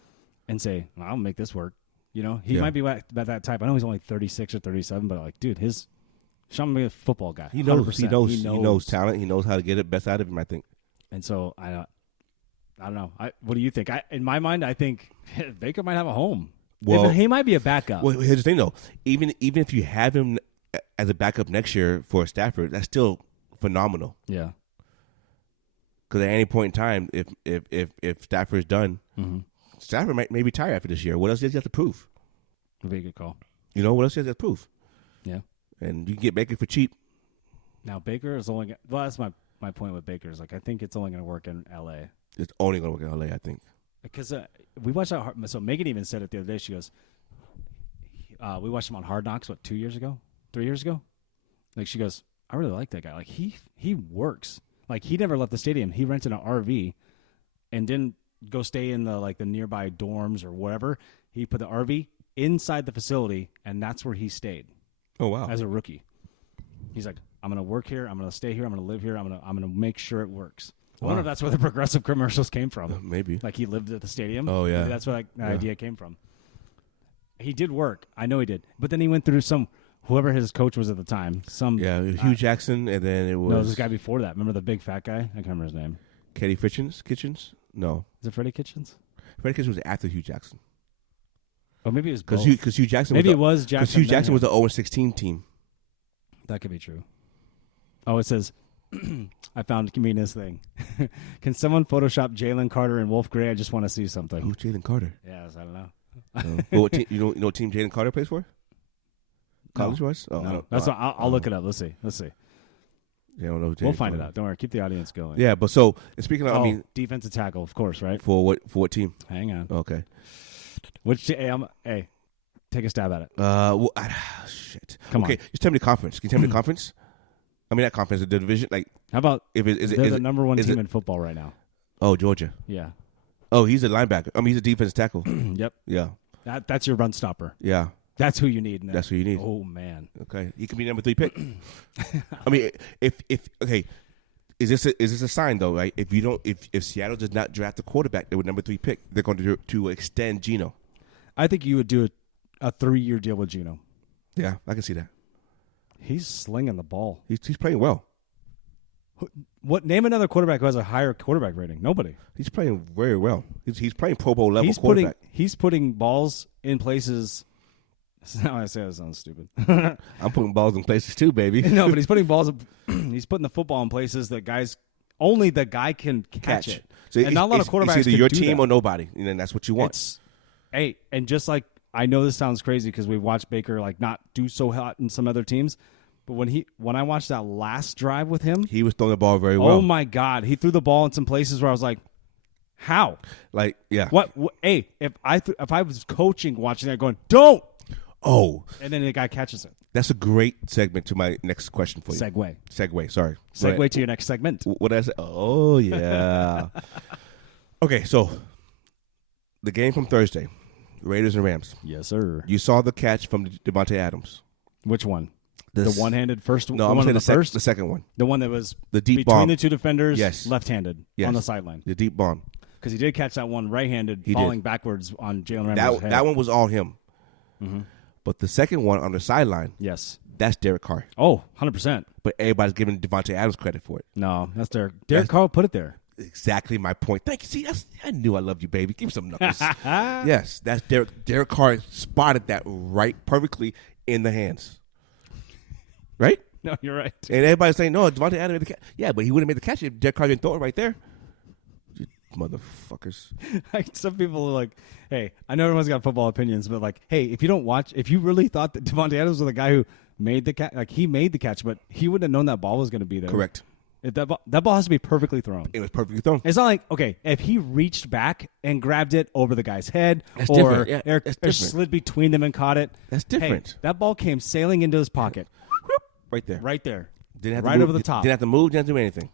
And say, well, I'll make this work. You know, he might be about that type. I know he's only 36 or 37, but like, dude, Sean McVay is a football guy. He knows talent. He knows how to get it best out of him, I think. And so I don't know. What do you think? In my mind, I think Baker might have a home. Well, he might be a backup. Well, here's the thing, though. Even if you have him as a backup next year for Stafford, that's still phenomenal. Yeah. Because at any point in time, if Stafford's done, Stafford may retire after this year. What else does he have to prove? Would be a good call. You know, what else does he have to prove? Yeah. And you can get Baker for cheap. Now, Baker is only – well, that's my point with Baker is, like, I think it's only going to work in L.A. It's only going to work in L.A., I think. Because we watched that – so Megan even said it the other day. She goes, we watched him on Hard Knocks, 2 years ago? 3 years ago? Like, she goes, I really like that guy. Like, he works. Like, he never left the stadium. He rented an RV and didn't go stay in the nearby dorms or whatever. He put the RV inside the facility, and that's where he stayed. Oh, wow. As a rookie. He's like, I'm going to work here. I'm going to stay here. I'm going to live here. I'm going to make sure it works. I wonder if that's where the Progressive commercials came from. Maybe. Like, he lived at the stadium. Oh, yeah. Maybe that's where that idea came from. He did work. I know he did. But then he went through whoever his coach was at the time. Hugh Jackson, and then it was... No, this guy before that. Remember the big fat guy? I can't remember his name. Katie Kitchens? No. Is it Freddie Kitchens? Freddie Kitchens was after Hugh Jackson. Oh, maybe it was both. Because Hugh Jackson was Jackson. Because Hugh Jackson was the 0-16 team. That could be true. Oh, it says, I found this thing. Can someone Photoshop Jalen Carter and Wolf Gray? I just want to see something. Who's Jalen Carter? Yes, I don't know. What team, you know what team Jalen Carter plays for? College-wise? No. No. That's what, I'll look it up. Let's see. Yeah, I don't know. We'll find it out. Don't worry. Keep the audience going. Yeah, but so speaking of, defensive tackle, of course, right? For what team? Hang on. Okay. Hey, take a stab at it. Shit. Come on. Just tell me the conference. Can you tell me the conference? I mean, that conference, the division. Like, how about if it is they're the number one team in football right now? Oh, Georgia. Yeah. Oh, he's a linebacker. I mean, he's a defensive tackle. Yep. Yeah. That's your run stopper. Yeah. That's who you need. That's who you need. Oh man. Okay, he could be number 3 pick. I mean, if is this a sign though? Right? If Seattle does not draft a quarterback, they would number 3 pick. They're going to extend Geno. I think you would do a 3-year deal with Geno. Yeah, I can see that. He's slinging the ball. He's playing well. Name another quarterback who has a higher quarterback rating? Nobody. He's playing very well. He's playing Pro Bowl level quarterback. He's putting balls in places. Now I say that sounds stupid. I'm putting balls in places too, baby. No, but he's putting balls. He's putting the football in places that only the guy can catch it. So and not a lot of quarterbacks. It's either your team or nobody, and then that's what you want. And just like I know this sounds crazy because we've watched Baker not do so hot in some other teams. But when I watched that last drive with him, he was throwing the ball very well. Oh my God, he threw the ball in some places where I was like, "How?" Like, yeah. What hey, if I was coaching, watching that, going, "Don't!" Oh, and then the guy catches it. That's a great segment to my next question for you. Segue. Sorry. Segue to your next segment. What did I say? Oh yeah. Okay, so the game from Thursday, Raiders and Rams. Yes, sir. You saw the catch from Devontae Adams. Which one? The one-handed first? No, I'm saying the second one. The one that was the deep between bomb. The two defenders, yes. Left-handed on the sideline. The deep bomb. Because he did catch that one right-handed, falling backwards on Jalen Ramsey's head. That one was all him. Mm-hmm. But the second one on the sideline, yes, that's Derek Carr. Oh, 100%. But everybody's giving Devontae Adams credit for it. No, that's Derek. Derek Carr put it there. Exactly my point. Thank you. See, I knew I loved you, baby. Give me some knuckles. Yes, that's Derek. Derek Carr spotted that right perfectly in the hands. Right? No, you're right. And everybody's saying, no, Devontae Adams made the catch. Yeah, but he would have made the catch if Derek Carr didn't throw it right there. You motherfuckers. Some people are like, hey, I know everyone's got football opinions, but like, hey, if you really thought that Devontae Adams was the guy who made the catch, like he made the catch, but he wouldn't have known that ball was going to be there. Correct. If that ball has to be perfectly thrown. It was perfectly thrown. It's not like, okay, if he reached back and grabbed it over the guy's head that's or, different. Yeah, or slid between them and caught it. That's different. Hey, that ball came sailing into his pocket. Right there. Right there. Didn't have right to move, over the top. Didn't have to move, didn't have to do anything.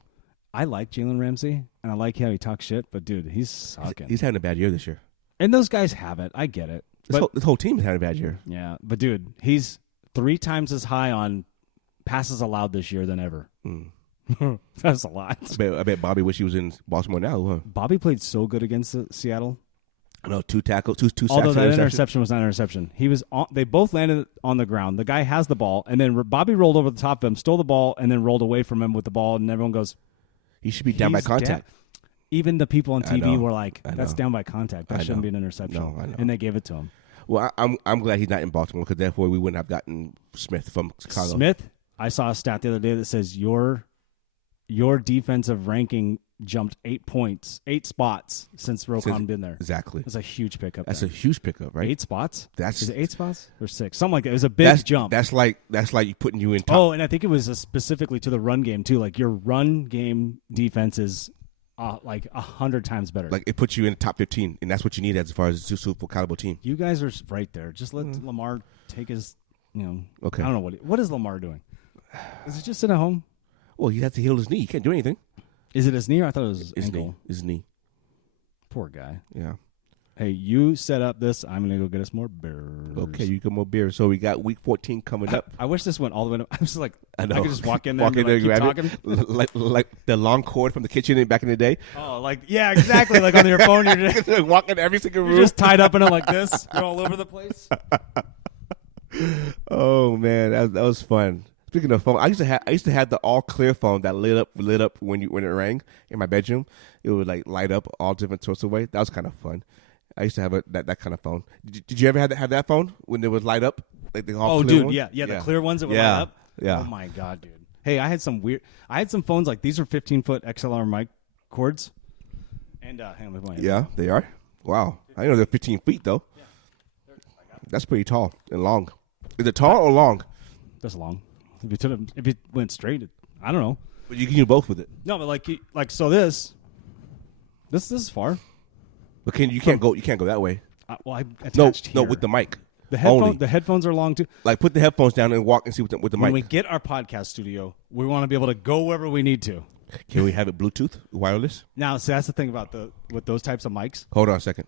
I like Jalen Ramsey, and I like how he talks shit, but, dude, he's sucking. He's having a bad year this year. And those guys have it. I get it. This whole team is having a bad year. Yeah, but, dude, he's 3 times as high on passes allowed this year than ever. That's a lot. I bet Bobby wish he was in Baltimore now. Huh? Bobby played so good against Seattle. I know, 2 tackles, 2 sacks. Although that interception was not an interception. He was they both landed on the ground. The guy has the ball, and then Bobby rolled over the top of him, stole the ball, and then rolled away from him with the ball, and everyone goes, he should be down by contact. Even the people on TV were like, that's down by contact. That shouldn't be an interception. No, I know. And they gave it to him. Well, I'm glad he's not in Baltimore because therefore we wouldn't have gotten Smith from Chicago. Smith, I saw a stat the other day that says your defensive ranking jumped 8 spots since Roquan been there. Exactly. That's a huge pickup. That's a huge pickup, right? 8 spots? Is it 8 spots or 6? Something like that. It was a big jump. That's like putting you in top. Oh, and I think it was specifically to the run game too. Like your run game defense is like 100 times better. Like it puts you in the top 15, and that's what you need as far as a Super Bowl caliber team. You guys are right there. Just let Lamar take his. Okay. I don't know what is Lamar doing. Is he just sitting at home? Well, he has to heal his knee. He can't do anything. Is it his knee or I thought it was his ankle? Knee. His knee. Poor guy. Yeah. Hey, you set up this. I'm going to go get us more beers. Okay, you get more beers. So we got Week 14 coming up. I wish this went all the way up. I was like, I know. could just walk in there and keep talking. like the long cord from the kitchen back in the day. Oh, yeah, exactly. Like on your phone, you're just walking every single room. You're just tied up in it like this. You're all over the place. Oh man, that was fun. Speaking of phone, I used to have the all clear phone that lit up when it rang in my bedroom. It would like light up all different sorts of ways. That was kind of fun. I used to have that kind of phone. Did you ever have that phone when it would light up? Like the all clear ones? Yeah, the clear ones that would light up. Yeah. Oh my god, dude. Hey, I had some phones like these are 15-foot XLR mic cords. And hang on, yeah, they are. Wow, I know they're 15 feet though. Yeah. That's pretty tall and long. Is it tall or long? That's long. If you went straight, I don't know. But you can do both with it. No, but so this is far. But you can't go that way. Well, I attached here. No, with the mic. The headphones are long too. Like put the headphones down and walk and see with the mic. When we get our podcast studio, we want to be able to go wherever we need to. Can we have it Bluetooth, wireless? Now, see, that's the thing about with those types of mics. Hold on a second.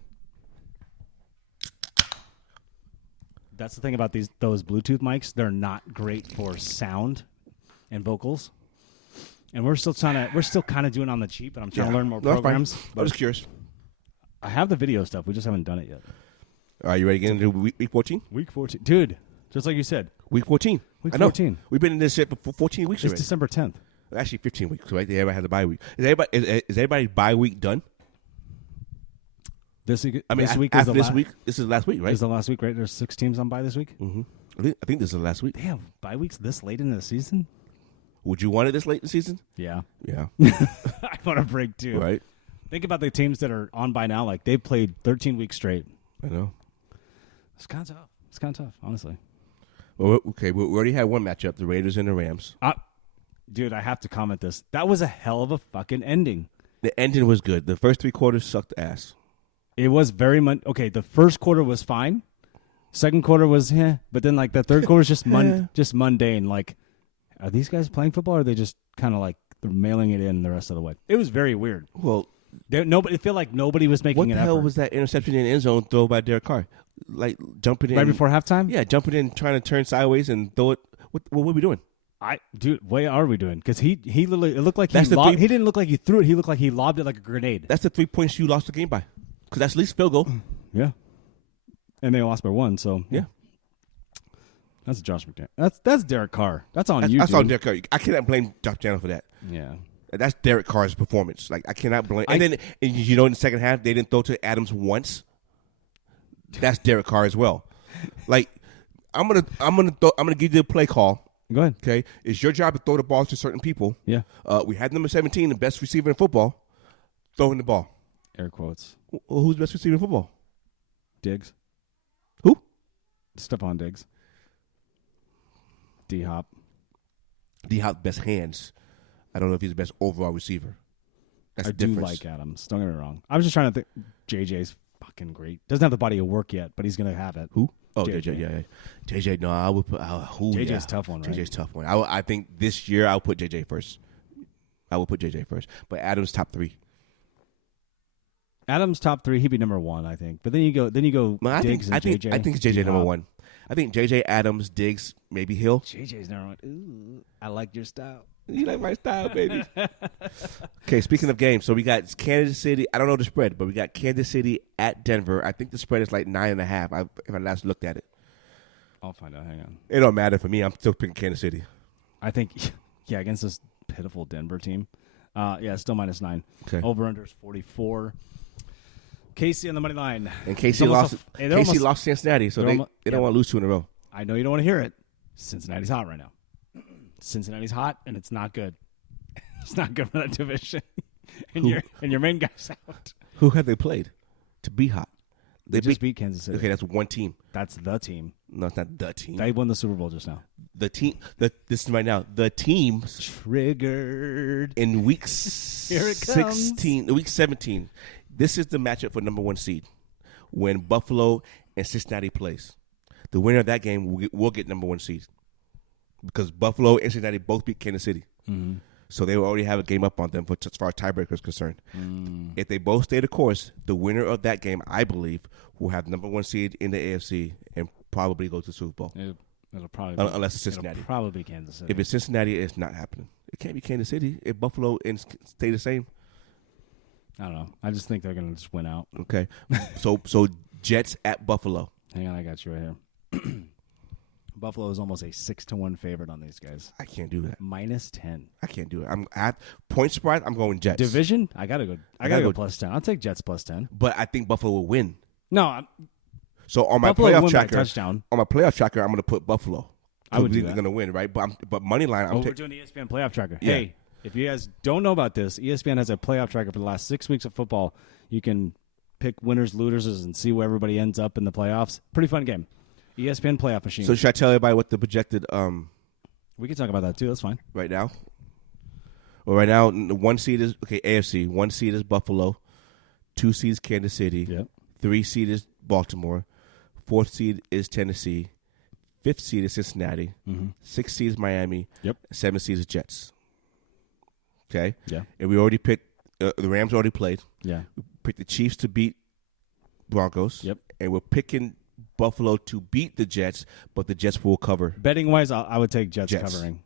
That's the thing about those Bluetooth mics. They're not great for sound and vocals. And we're still kind of doing it on the cheap, and I'm trying to learn more programs. I'm just curious. I have the video stuff. We just haven't done it yet. Are you ready to get into week 14? Week 14. Dude, just like you said. Week 14. Week 14. We've been in this shit for 14 weeks already. It's December 10th. Actually, 15 weeks, right? Everybody has a bye week. Is everybody's bye week done? This week is this week. This is last week, right? This is the last week, right? There's 6 teams on bye this week. Mm-hmm. I think this is the last week. Damn, bye weeks this late in the season? Would you want it this late in the season? Yeah. Yeah. I want a break too. Right. Think about the teams that are on by now. Like they've played 13 weeks straight. I know. It's kind of tough. It's kind of tough, honestly. Well, okay. We already had one matchup: the Raiders and the Rams. Dude, I have to comment this. That was a hell of a fucking ending. The ending was good. The first 3 quarters sucked ass. It was very okay. The first quarter was fine. Second quarter was but then like the third quarter is just just mundane. Like, are these guys playing football? Or are they just kind of like they're mailing it in the rest of the way? It was very weird. Well, it felt like nobody was making an effort. What the hell was that interception in the end zone throw by Derek Carr? Like jumping in right before halftime? Yeah, jumping in, trying to turn sideways and throw it. What were we doing? Dude, what are we doing? Because he literally, it looked like he didn't look like he threw it. He looked like he lobbed it like a grenade. That's the 3 points you lost the game by. Because that's at least field goal. Yeah. And they lost by 1, so. Yeah. That's Josh McDaniels. That's Derek Carr. That's on you, That's on Derek Carr. I cannot blame Josh McDaniels for that. Yeah. That's Derek Carr's performance. Like, I cannot blame. And then, in the second half, they didn't throw to Adams once. That's Derek Carr as well. Like, I'm gonna give you the play call. Go ahead. Okay, it's your job to throw the ball to certain people. Yeah. We had number 17, the best receiver in football, throwing the ball. Air quotes. Who's the best receiver in football? Diggs. Who? Stephon Diggs. D-Hop. D-Hop best hands. I don't know if he's the best overall receiver. That's I the difference. do like Adams. Don't get me wrong. I was just trying to think. JJ's fucking great. Doesn't have the body of work yet, but he's going to have it. Who? Oh, JJ. Yeah. JJ, no, I would put... JJ's tough one, right? JJ's tough one. I think this year I'll put JJ first. I will put JJ first. But Adams top 3. Adams top 3. He'd be number 1, I think. But then you go no, Diggs and JJ. I think it's JJ number 1. I think JJ, Adams, Diggs, maybe Hill. JJ's number 1. Ooh, I like your style. You like my style, baby. Okay, speaking of games, so we got Kansas City. I don't know the spread, but we got Kansas City at Denver. I think the spread is like 9.5. If I last looked at it. I'll find out. Hang on. It don't matter for me. I'm still picking Kansas City. I think, against this pitiful Denver team. It's still -9. Okay. Over-under is 44. KC on the money line. And KC lost. KC lost Cincinnati, so they don't want to lose 2 in a row. I know you don't want to hear it. Cincinnati's hot right now. Cincinnati's hot, and it's not good. It's not good for that division. And your main guy's out. Who have they played to be hot? They just beat Kansas City. Okay, that's one team. That's the team. No, it's not the team. They won the Super Bowl just now. The team. This is right now. The team Triggered in week Here it 16, week 17. This is the matchup for number 1 seed when Buffalo and Cincinnati plays. The winner of that game will get number 1 seed because Buffalo and Cincinnati both beat Kansas City. Mm-hmm. So they will already have a game up on them as far as tiebreaker is concerned. If they both stay the course, the winner of that game, I believe, will have number 1 seed in the AFC and probably go to the Super Bowl. It'll probably unless it's Cincinnati. It'll probably be Kansas City. If it's Cincinnati, it's not happening. It can't be Kansas City. If Buffalo stay the same. I don't know. I just think they're going to just win out. Okay. So Jets at Buffalo. Hang on, I got you right here. Buffalo is almost a 6-1 favorite on these guys. I can't do that. -10. I can't do it. I'm at point spread. I'm going Jets. Division? I gotta go. I gotta go +10. I'll take Jets +10. But I think Buffalo will win. No. So on my Buffalo playoff win tracker, by touchdown. I'm going to put Buffalo. I would do they're that. going to win, right? But money line. We're doing the ESPN playoff tracker. Yeah. Hey, if you guys don't know about this, ESPN has a playoff tracker for the last 6 weeks of football. You can pick winners, losers, and see where everybody ends up in the playoffs. Pretty fun game. ESPN playoff machine. So should I tell everybody what the projected? We can talk about that too. That's fine. Right now. Well, right now, the 1 seed is AFC. 1 seed is Buffalo. 2 seed is Kansas City. Yep. 3 seed is Baltimore. 4th seed is Tennessee. 5th seed is Cincinnati. 6th seed is Miami. Yep. 7th seed is Jets. Okay. Yeah. And we already picked the Rams. Already played. Yeah. We picked the Chiefs to beat Broncos. Yep. And we're picking Buffalo to beat the Jets, but the Jets will cover. Betting wise, I would take Jets covering.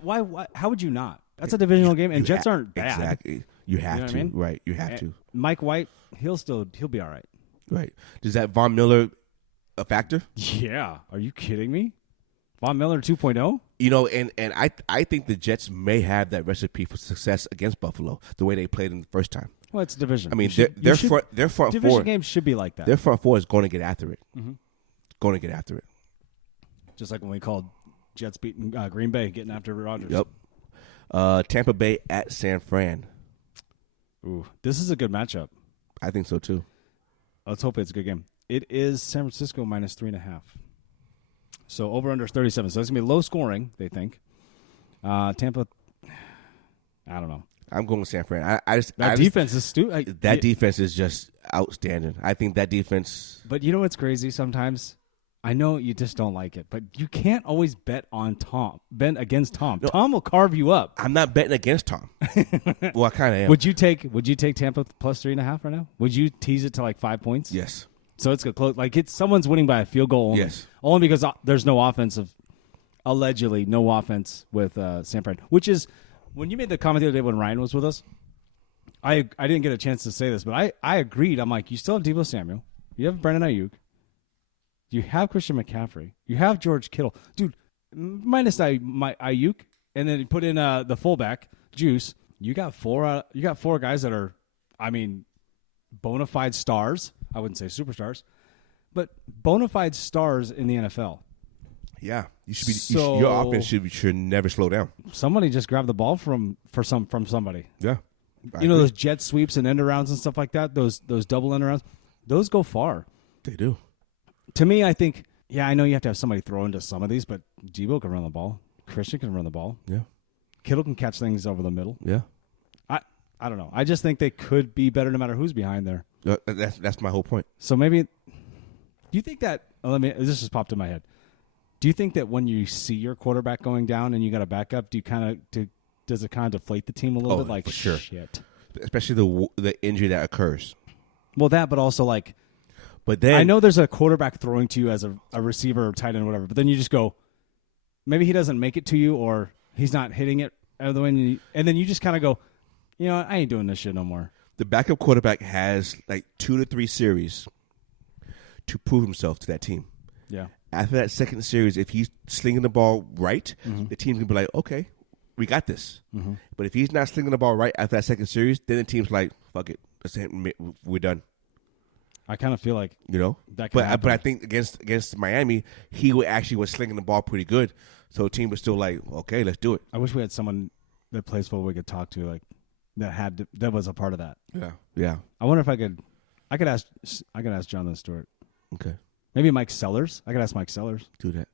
Why? How would you not? That's a divisional game, and Jets aren't bad. Exactly. You have to. I mean? Right. You have to. Mike White, he'll be all right. Right. Does that Von Miller a factor? Yeah. Are you kidding me? Von Miller 2.0? You know, and I think the Jets may have that recipe for success against Buffalo, the way they played in the first time. Well, it's a division. I mean, their front division four games should be like that. Their front four is going to get after it. Going to get after it. Just like when we called Jets beating Green Bay, getting after Rodgers. Yep. Tampa Bay at San Fran. Ooh, this is a good matchup. I think so too. Let's hope it's a good game. It is San Francisco -3.5. So over under 37. So it's gonna be low scoring. They think. Tampa. I don't know. I'm going with San Fran. Defense is stupid. That defense is just outstanding. I think that defense. But you know what's crazy? Sometimes I know you just don't like it, but you can't always bet on Tom. Bet against Tom. No, Tom will carve you up. I'm not betting against Tom. Well, I kind of am. Would you take Tampa +3.5 right now? Would you tease it to like 5 points? Yes. So it's close. Like someone's winning by a field goal. Only. Yes. Only because there's no offensive. Allegedly, no offense with San Fran, which is. When you made the comment the other day when Ryan was with us, I didn't get a chance to say this, but I agreed. I'm like, you still have Deebo Samuel. You have Brandon Ayuk. You have Christian McCaffrey. You have George Kittle. Dude, minus my Ayuk, and then you put in the fullback, Juice. You got four guys that are, I mean, bona fide stars. I wouldn't say superstars, but bona fide stars in the NFL. Yeah, you should be. Your offense should never slow down. Somebody just grabbed the ball from somebody. Yeah, you know those jet sweeps and end arounds and stuff like that. Those double end arounds, those go far. They do. To me, I think. Yeah, I know you have to have somebody throw into some of these, but Deebo can run the ball. Christian can run the ball. Yeah, Kittle can catch things over the middle. Yeah, I don't know. I just think they could be better no matter who's behind there. That's my whole point. So maybe. Do you think that? This just popped in my head. Do you think that when you see your quarterback going down and you got a backup, does it kind of deflate the team a little bit? Like, for sure. Shit. Especially the injury that occurs. Well, but also like, but then I know there's a quarterback throwing to you as a receiver or tight end or whatever, but then you just go, maybe he doesn't make it to you or he's not hitting it out of the way, and then you just kind of go, you know what, I ain't doing this shit no more. The backup quarterback has like 2 to 3 series to prove himself to that team. Yeah. After that second series, if he's slinging the ball right, the team's going to be like, okay, we got this. But if he's not slinging the ball right after that second series, then the team's like, fuck it. We're done. I kind of feel like that. But I think against Miami, he was slinging the ball pretty good. So the team was still like, okay, let's do it. I wish we had someone that plays football we could talk to, like that was a part of that. Yeah. I wonder if I could ask Jonathan Stewart. Okay. Maybe Mike Sellers. I could ask Mike Sellers. Do that.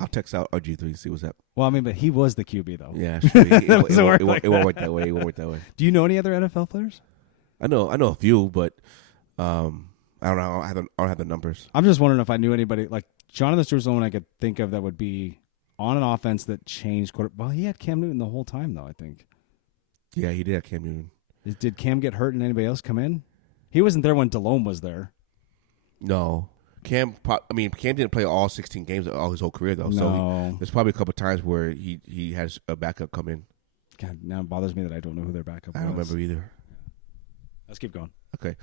I'll text out RG3 see what's up. Well, I mean, but he was the QB though. Yeah, sure. It won't work that way. It won't work that way. Do you know any other NFL players? I know a few, but I don't know. I don't have the numbers. I'm just wondering if I knew anybody like Jonathan Stewart's the one I could think of that would be on an offense that changed quarter. Well, he had Cam Newton the whole time though. I think. Yeah, he did have Cam Newton. Did Cam get hurt and anybody else come in? He wasn't there when Delhomme was there. No. Cam didn't play all 16 games all his whole career though. No. So there's probably a couple of times where he has a backup come in. God, now it bothers me that I don't know who their backup was. I don't remember either. Let's keep going. Okay.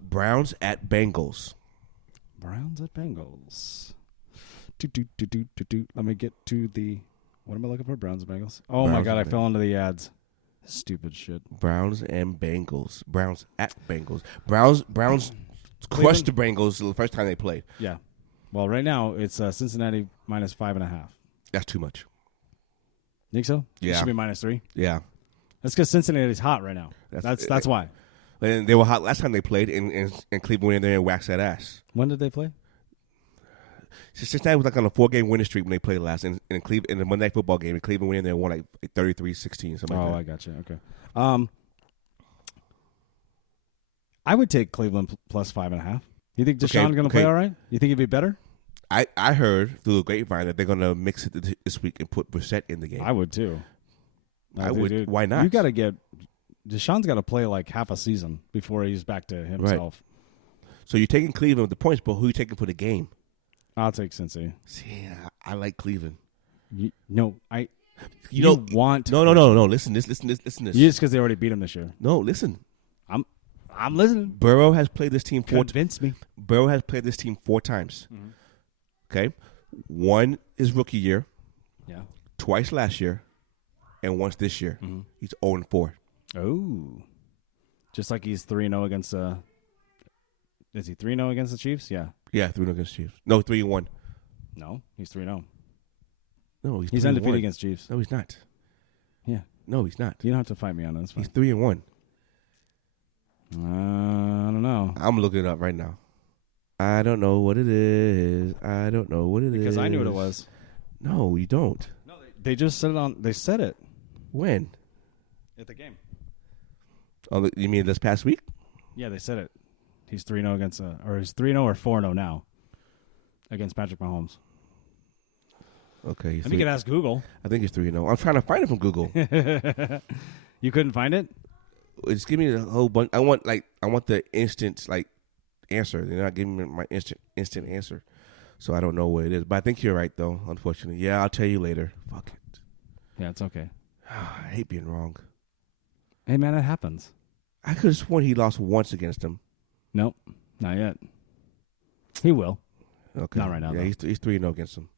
Browns at Bengals. Browns at Bengals. Let me get to the. What am I looking for? Browns and Bengals. Oh Browns my God! I and fell into the ads. Stupid shit. Browns and Bengals. Browns at Bengals. Browns crushed the Bengals the first time they played. Yeah. Well, right now it's Cincinnati minus 5.5. That's too much. Think so? Yeah. It should be -3. Yeah. That's because Cincinnati's hot right now. That's why. And they were hot last time they played, and Cleveland went in there and waxed that ass. When did they play? Cincinnati was like on a 4-game winning streak when they played last. In the Monday Night Football game, and Cleveland went in there and won like 33-16, something like that. I got you. Okay. I would take Cleveland plus 5.5. You think Deshaun's going to play all right? You think he'd be better? I heard through the grapevine that they're going to mix it this week and put Brissett in the game. I would too. I would. Dude. Why not? You got to get Deshaun's got to play like half a season before he's back to himself. Right. So you're taking Cleveland with the points, but who are you taking for the game? I'll take Cincy. See, I like Cleveland. You want no. Listen this. Just because they already beat him this year. No, listen. I'm listening. Burrow has played this team Convince me. Burrow has played this team 4 times. Mm-hmm. Okay, 1 his rookie year. Yeah. 2 last year, and once this year. Mm-hmm. He's 0-4. Oh, just like he's 3-0 against. Is he 3-0 against the Chiefs? Yeah. Yeah, 3-0 against the Chiefs. No, 3-1. No, he's 3-0. No, he's undefeated against Chiefs. No, he's not. Yeah. No, he's not. You don't have to fight me on this. He's 3-1. I don't know. I'm looking it up right now. I don't know what it is. Because I knew what it was. No, you don't. No, they just said it on. They said it. When? At the game. Oh, you mean this past week? Yeah, they said it. He's 3-0 against, or he's 3-0 or 4-0 now against Patrick Mahomes. Okay. You could ask Google. I think he's 3-0. I'm trying to find it from Google. You couldn't find it? Just give me a whole bunch. I want the instant answer. They're not giving me my instant answer, so I don't know what it is. But I think you're right, though. Unfortunately, yeah, I'll tell you later. Fuck it. Yeah, it's okay. I hate being wrong. Hey, man, it happens. I could have sworn he lost once against him. Nope, not yet. He will. Okay, not right now. Yeah, though. he's 3-0 against him.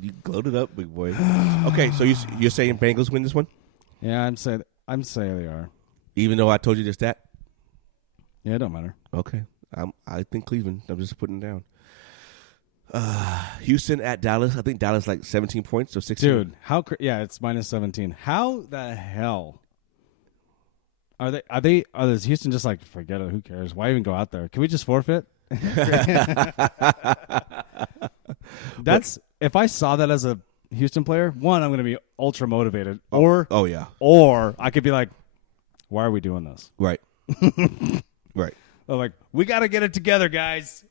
You gloated up, big boy. Okay, so you're saying Bengals win this one? Yeah, I'm saying they are. Even though I told you this that? Yeah, it don't matter. Okay, I think Cleveland. I'm just putting it down. Houston at Dallas. I think Dallas like 17 points or 16. Dude, it's minus 17. How the hell are they? Is Houston just like forget it? Who cares? Why even go out there? Can we just forfeit? If I saw that as a Houston player, one, I'm going to be ultra motivated, or I could be like, why are we doing this? Right. Right. I'm like, we got to get it together, guys.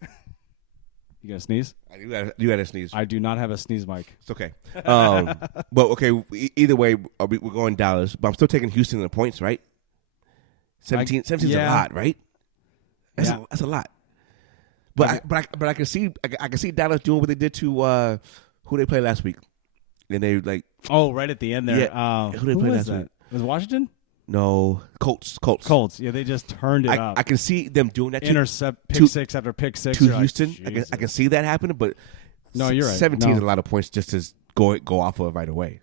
You got to sneeze? You got to sneeze. I do not have a sneeze mic. It's okay. But okay, either way, we're going Dallas. But I'm still taking Houston in the points, right? 17 is a lot, right? That's a lot. But I can see Dallas doing what they did to who they played last week, and they like right at the end there. Yeah. Who they played last week? Was it Washington? No, Colts. Yeah, they just turned it up. I can see them doing that. Intercept pick six after pick six to Houston. Like, I can see that happening, but no, you're right. 17 is a lot of points just to go off of right away.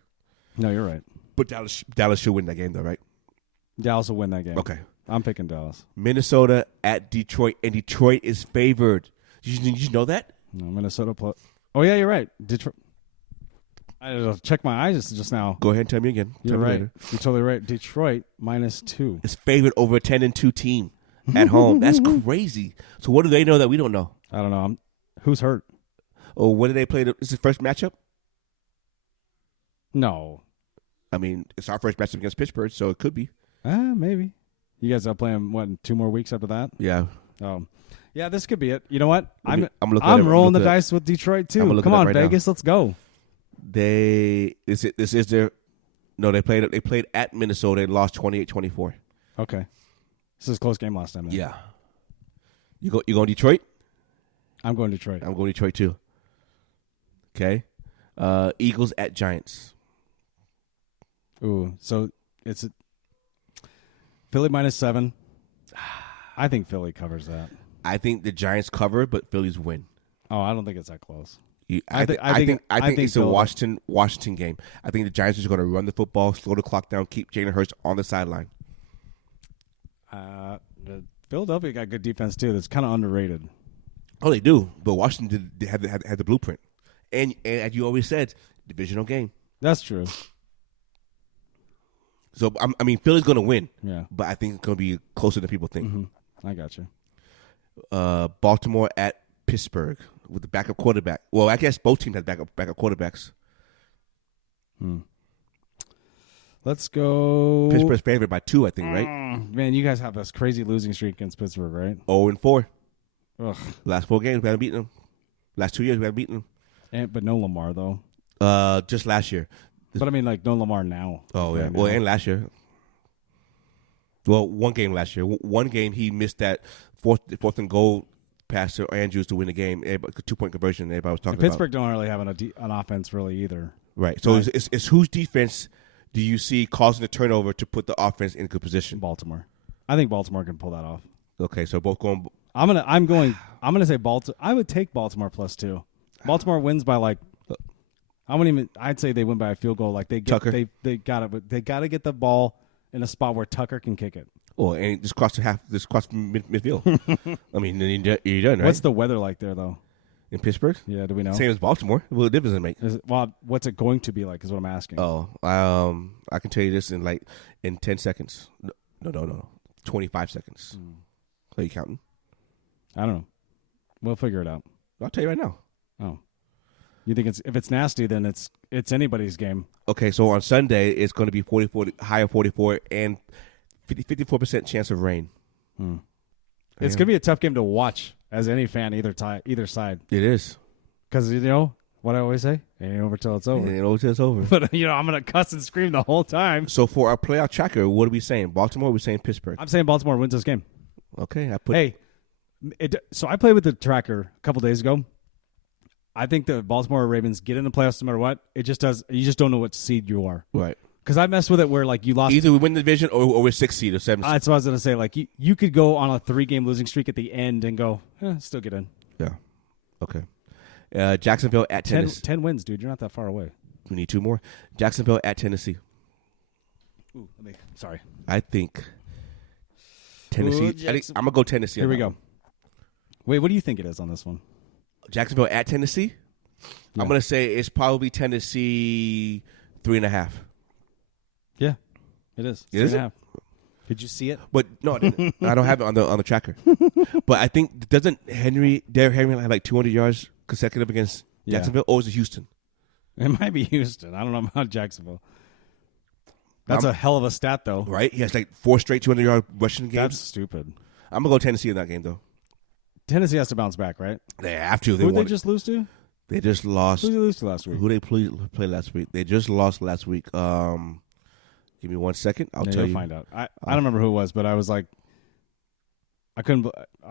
No, you're right. But Dallas should win that game, though, right? Dallas will win that game. Okay. I'm picking Dallas. Minnesota at Detroit, and Detroit is favored. Did you know that? No, Minnesota plus. Oh, yeah, you're right. Detroit. I checked my eyes just now. Go ahead and tell me again. You're Tell me right. later. You're totally right. Detroit -2. It's favored over a 10-2 team at home. That's crazy. So what do they know that we don't know? I don't know. Who's hurt? Oh, when did they play? Is the first matchup? No. I mean, it's our first matchup against Pittsburgh, so it could be. Maybe. You guys are playing, what, 2 more weeks after that? Yeah. Oh. Yeah, this could be it. You know what? I'm rolling the dice with Detroit, too. I'm Come on, right Vegas. now. Let's go. This is their. No, they played at Minnesota and lost 28-24. Okay. This is a close game last time. Then. Yeah. You going Detroit? I'm going Detroit. I'm going Detroit too. Okay. Eagles at Giants. Ooh, so it's Philly -7. I think Philly covers that. I think the Giants cover, but Phillies win. Oh, I don't think it's that close. I think it's a Washington game. I think the Giants are just going to run the football, slow the clock down, keep Jalen Hurts on the sideline. Philadelphia got good defense too. That's kind of underrated. Oh, they do, but Washington had the blueprint, and as you always said, divisional game. That's true. So I mean, Philly's going to win. Yeah, but I think it's going to be closer than people think. Mm-hmm. I got you. Baltimore at Pittsburgh with the backup quarterback. Well, I guess both teams have backup quarterbacks. Let's go. Pittsburgh's favored by 2, I think, right? Man, you guys have this crazy losing streak against Pittsburgh, right? 0-4. Ugh. Last 4 games, we haven't beaten them. Last 2 years, we haven't beaten them. But no Lamar, though. Just last year. But I mean, like, no Lamar now. Oh, yeah. Well, and last year. Well, one game last year. One game, he missed that fourth and goal pass to Andrews to win the game. 2-point conversion. Everybody was talking about. Pittsburgh don't really have an offense really either. Right. So it's whose defense do you see causing the turnover to put the offense in good position? Baltimore. I think Baltimore can pull that off. Okay, so both going. I'm gonna say Baltimore. I would take Baltimore +2. Baltimore wins by like. I'd say they win by a field goal. Like they got to get the ball in a spot where Tucker can kick it. Oh, and just cross midfield. I mean, you're done, right? What's the weather like there, though? In Pittsburgh? Yeah, do we know? Same as Baltimore. What difference does it make? What's it going to be like is what I'm asking. Oh, I can tell you this in 10 seconds. No. 25 seconds. Are you counting? I don't know. We'll figure it out. I'll tell you right now. Oh. You think if it's nasty, then it's anybody's game. Okay, so on Sunday, it's going to be 44, high of 44, and 54% chance of rain. It's going to be a tough game to watch as any fan, either side. It is. Because, you know, what I always say, it ain't over till it's over. It ain't over till it's over. But, you know, I'm going to cuss and scream the whole time. So for our playoff tracker, what are we saying? Baltimore or are we saying Pittsburgh? I'm saying Baltimore wins this game. Okay. So I played with the tracker a couple days ago. I think the Baltimore Ravens get in the playoffs no matter what. It just does. You just don't know what seed you are. Right. Because I messed with it where, like, you lost. Either we win the division or we're 6th seed or 7th seed. That's what I was going to say. Like, you could go on a 3-game losing streak at the end and go, still get in. Yeah. Okay. Jacksonville at Tennessee. 10 wins, dude. You're not that far away. We need 2 more. Jacksonville at Tennessee. Ooh, sorry. I think Tennessee. I'm going to go Tennessee. Here we go. Wait, what do you think it is on this one? Jacksonville at Tennessee? Yeah. I'm going to say it's probably Tennessee 3.5. Yeah, it is. Is it? Did you see it? But no, I don't have it on the tracker. But I think doesn't Derrick Henry have like 200 yards consecutive against Jacksonville, or is it Houston? It might be Houston. I don't know about Jacksonville. That's a hell of a stat, though. Right? He has like 4 straight 200-yard rushing games. That's stupid. I'm going to go Tennessee in that game, though. Tennessee has to bounce back, right? They have to. Who did they just lose to? They just lost. Who did they lose to last week? Who they play last week? They just lost last week. Give me 1 second. I'll tell you. Find out. I don't remember who it was, but I was like, I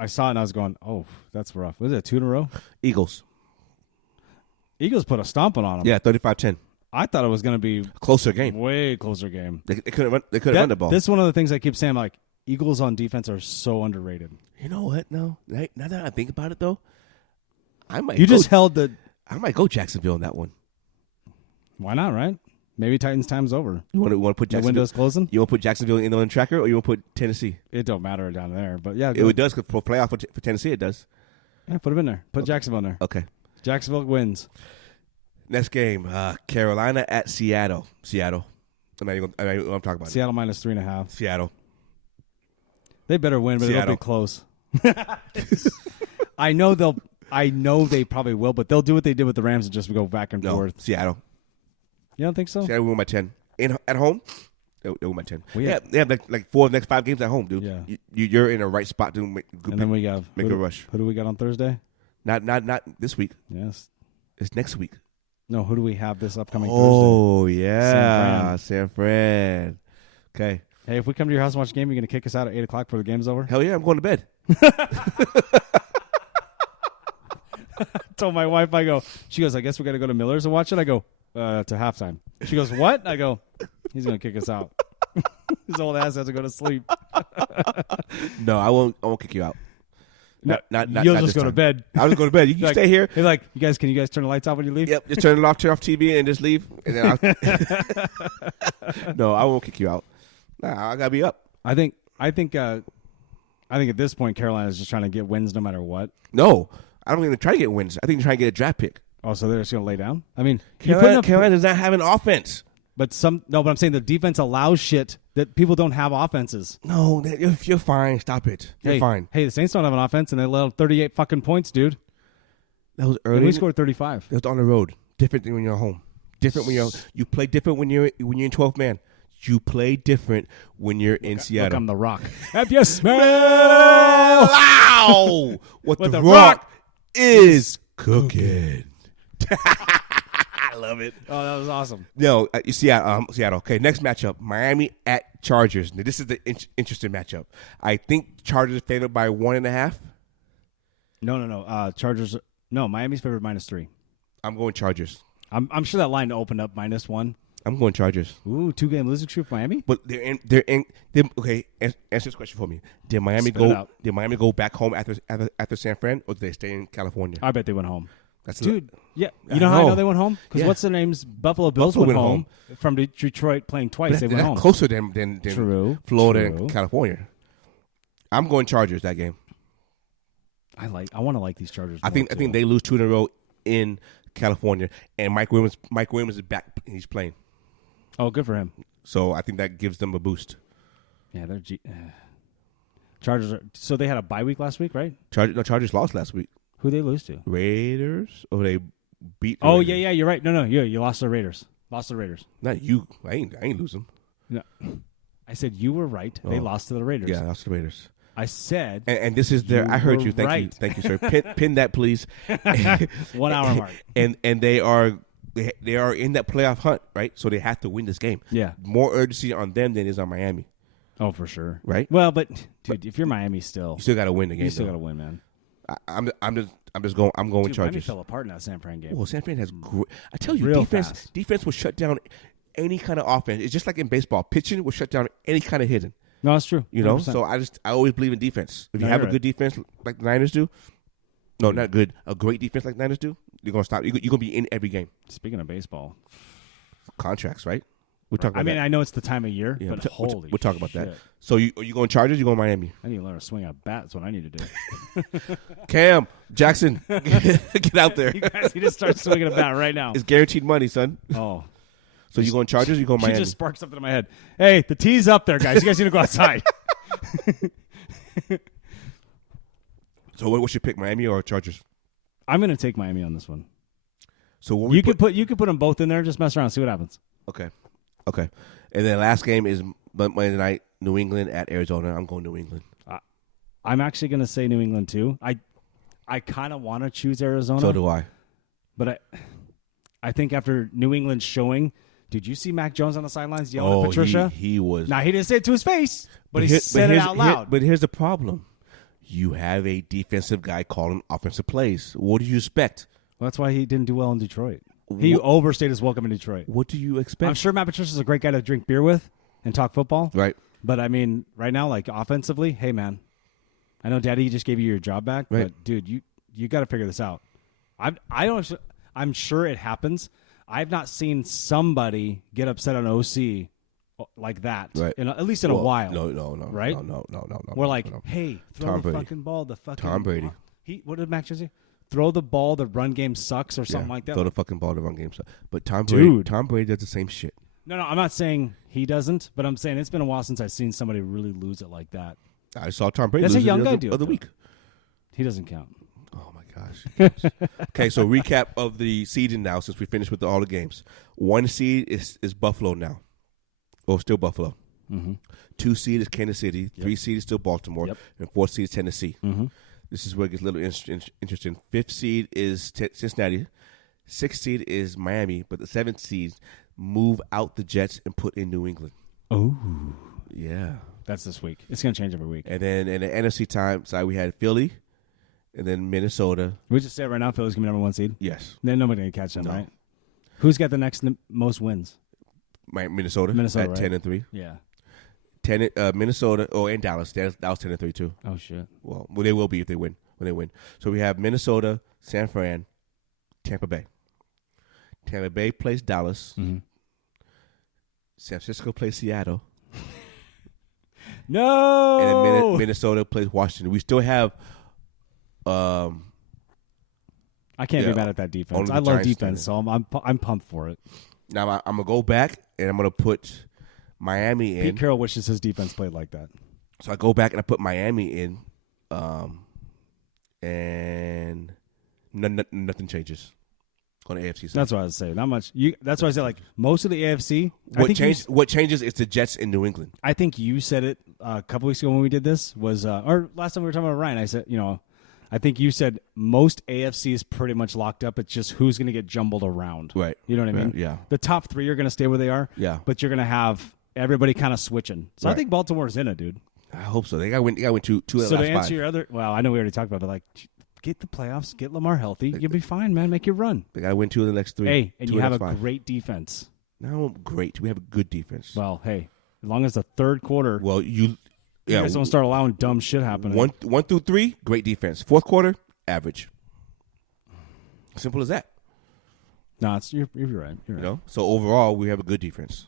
saw it and I was going, oh, that's rough. Was it 2 in a row? Eagles put a stomping on them. Yeah, 35-10. I thought it was going to be closer game. Way closer game. They could have run the ball. This is one of the things I keep saying. Like, Eagles on defense are so underrated. You know what? No, now that I think about it, though, I might. I might go Jacksonville in that one. Why not? Right? Maybe Titans' time's over. You want to put The Jacksonville? window's closing. You want to put Jacksonville in the tracker, or you want to put Tennessee? It don't matter down there, but yeah, It does for playoff for Tennessee. It does. Yeah, put them in there. Put Jacksonville in there. Okay. Jacksonville wins. Next game, Carolina at Seattle. Seattle. I'm talking about. Seattle minus 3.5. Seattle. They better win, but it'll be close. I know they probably will, but they'll do what they did with the Rams and just go back and forth. Seattle. You don't think so? Seattle win by 10. At home, they win by 10. Well, they have like 4 of the next 5 games at home, dude. Yeah. You're in the right spot to make and then we got a rush. Who do we got on Thursday? Not this week. Yes. It's next week. No, who do we have this upcoming Thursday? Oh, yeah. San Fran. Okay. Hey, if we come to your house and watch the game, you're going to kick us out at 8 o'clock before the game's over? Hell yeah, I'm going to bed. Told my wife, she goes, I guess we got to go to Miller's and watch it. I go, to halftime. She goes, what? I go, he's going to kick us out. His old ass has to go to sleep. No, I won't kick you out. You'll just go to bed. I'll just go to bed. You can stay here. You're like, can you guys turn the lights off when you leave? Yep, just turn it off, turn off TV, and just leave. And then No, I won't kick you out. Nah, I gotta be up. I think at this point Carolina's just trying to get wins no matter what. No, I don't even try to get wins. I think they're trying to get a draft pick. Oh, so they're just gonna lay down? I mean, Carolina does not have an offense. But I'm saying the defense allows shit that people don't have offenses. No, you're fine. Stop it. You're fine. Hey, the Saints don't have an offense, and they let up 38 fucking points, dude. That was early. And we scored 35. It was on the road. Different than when you're home. Different when you play different when you're in 12th man. You play different when you're in Seattle. Look, I'm the Rock. Have you smell? Wow! What the Rock is cooking. I love it. Oh, that was awesome. No, Seattle. Okay, next matchup: Miami at Chargers. Now, this is the interesting matchup. I think Chargers are favored by 1.5. No. Chargers. No, Miami's favored -3. I'm going Chargers. I'm sure that line opened up -1. I'm going Chargers. Ooh, 2-game losing streak for Miami. But they're in. Okay, answer this question for me. Did Miami go back home after San Fran, or did they stay in California? I bet they went home. Dude, yeah. You know how I know they went home? Because what's the name's Buffalo Bills went home from Detroit playing twice. But they went home. Closer than Florida and California. I'm going Chargers that game. I want to like these Chargers. I think they lose 2 in a row in California, and Mike Williams is back and he's playing. Oh, good for him. So I think that gives them a boost. Yeah, they're Chargers. So they had a bye week last week, right? Chargers lost last week. Who they lose to? Raiders? Or they beat Oh, Raiders? yeah, you're right. No, you lost to the Raiders. Not you. I ain't lose them. No. I said you were right. They lost to the Raiders. Yeah, lost to the Raiders. I said... And this is their... I heard you. Thank you, sir. Pin that, please. 1 hour mark. And they are in that playoff hunt, right? So they have to win this game. Yeah. More urgency on them than it is on Miami. Oh, for sure. Right? Well, but, dude, if you're Miami you still got to win the game. You still got to win, man. I'm just going. I'm going Dude, Chargers. Miami fell apart in that San Fran game. Well, San Fran has great. I tell you, Real defense. fast. Defense will shut down any kind of offense. It's just like in baseball. Pitching will shut down any kind of hitting. No, that's true. You know. 100%. So I always believe in defense. If you have a good defense like the Niners do, no, not good. A great defense like the Niners do, you're gonna stop. You're gonna be in every game. Speaking of baseball, contracts, right? We're talking about. I mean, I know it's the time of year, but holy, we'll talk about that. So are you going Chargers? Or you going Miami? I need to learn to swing a bat. That's what I need to do. Cam Jackson, get out there. You guys need to start swinging a bat right now. It's guaranteed money, son. Oh, so you going Chargers? Or you going Miami? She just sparked something in my head. Hey, the tee's up there, guys. You guys need to go outside. So what's your pick, Miami or Chargers? I'm going to take Miami on this one. So you could put them both in there. Just mess around, see what happens. Okay. And then the last game is Monday night, New England at Arizona. I'm going New England. I'm actually going to say New England too. I kind of want to choose Arizona. So do I. But I think after New England's showing, did you see Mac Jones on the sidelines yelling at Patricia? He was. Now, he didn't say it to his face, but he said it out loud. But here's the problem. You have a defensive guy calling offensive plays. What do you expect? Well, that's why he didn't do well in Detroit. He overstayed his welcome in Detroit. What do you expect? I'm sure Matt Patricia's a great guy to drink beer with and talk football. Right. But, I mean, right now, like, offensively, hey, man, I know Daddy just gave you your job back, but, dude, you got to figure this out. I'm sure it happens. I've not seen somebody get upset on OC like that, right. at least in a while. No, right? No. We're like, hey, throw Tom the Brady. fucking ball. The fucking Tom Brady. What did Max say? Throw the ball. The run game sucks or something like that. Throw the fucking ball. The run game sucks. But Tom Brady does the same shit. No, I'm not saying he doesn't, but I'm saying it's been a while since I've seen somebody really lose it like that. I saw Tom Brady. That's lose a young guy the do other it, week. He doesn't count. Oh my gosh. Okay, so recap of the seeding now since we finished with all the games. 1 seed is Buffalo now. Or still Buffalo. Mm-hmm. 2 seed is Kansas City. 3 seed is still Baltimore. Yep. And 4 seed is Tennessee. Mm-hmm. This is where it gets a little interesting. 5th seed is Cincinnati. 6th seed is Miami. But the 7th seed move out the Jets and put in New England. Oh. Yeah. That's this week. It's going to change every week. And then in the NFC side, we had Philly. And then Minnesota. We just say right now Philly's going to be number 1 seed? Yes. Then nobody can catch them, No. right? Who's got the next most wins? Minnesota. Minnesota, at right? 10-3. Yeah. Minnesota, and Dallas. That was 10-3 too. Oh shit. Well, they will be if they win. When they win, so we have Minnesota, San Fran, Tampa Bay. Tampa Bay plays Dallas. Mm-hmm. San Francisco plays Seattle. No. And then Minnesota plays Washington. We still have. I can't be mad at that defense. I love defense, so I'm pumped for it. Now I'm gonna go back and I'm gonna put Miami in. Pete Carroll wishes his defense played like that. So I go back and I put Miami in, and nothing changes on the AFC side. That's what I was saying. Not much. That's why I said like most of the AFC. What changes is the Jets in New England. I think you said it a couple weeks ago when we did this was, or last time we were talking about Ryan. I said, I think you said most AFC is pretty much locked up. It's just who's going to get jumbled around. Right. You know what I mean? Yeah. The top 3 are going to stay where they are. Yeah. But you're going to have everybody kind of switching. So right. I think Baltimore's in it, dude. I hope so. They got win 2 of the so last 5. So to answer your other, well, I know we already talked about it, but like, get the playoffs, get Lamar healthy, you'll be fine, man. Make your run. They got to win 2 of the next 3. Hey, and you have a great defense. No, great. We have a good defense. Well, hey, as long as the third quarter, you guys don't start allowing dumb shit happening. 1 through 3, great defense. 4th quarter, average. Simple as that. No, you're right. You're right. So overall, we have a good defense.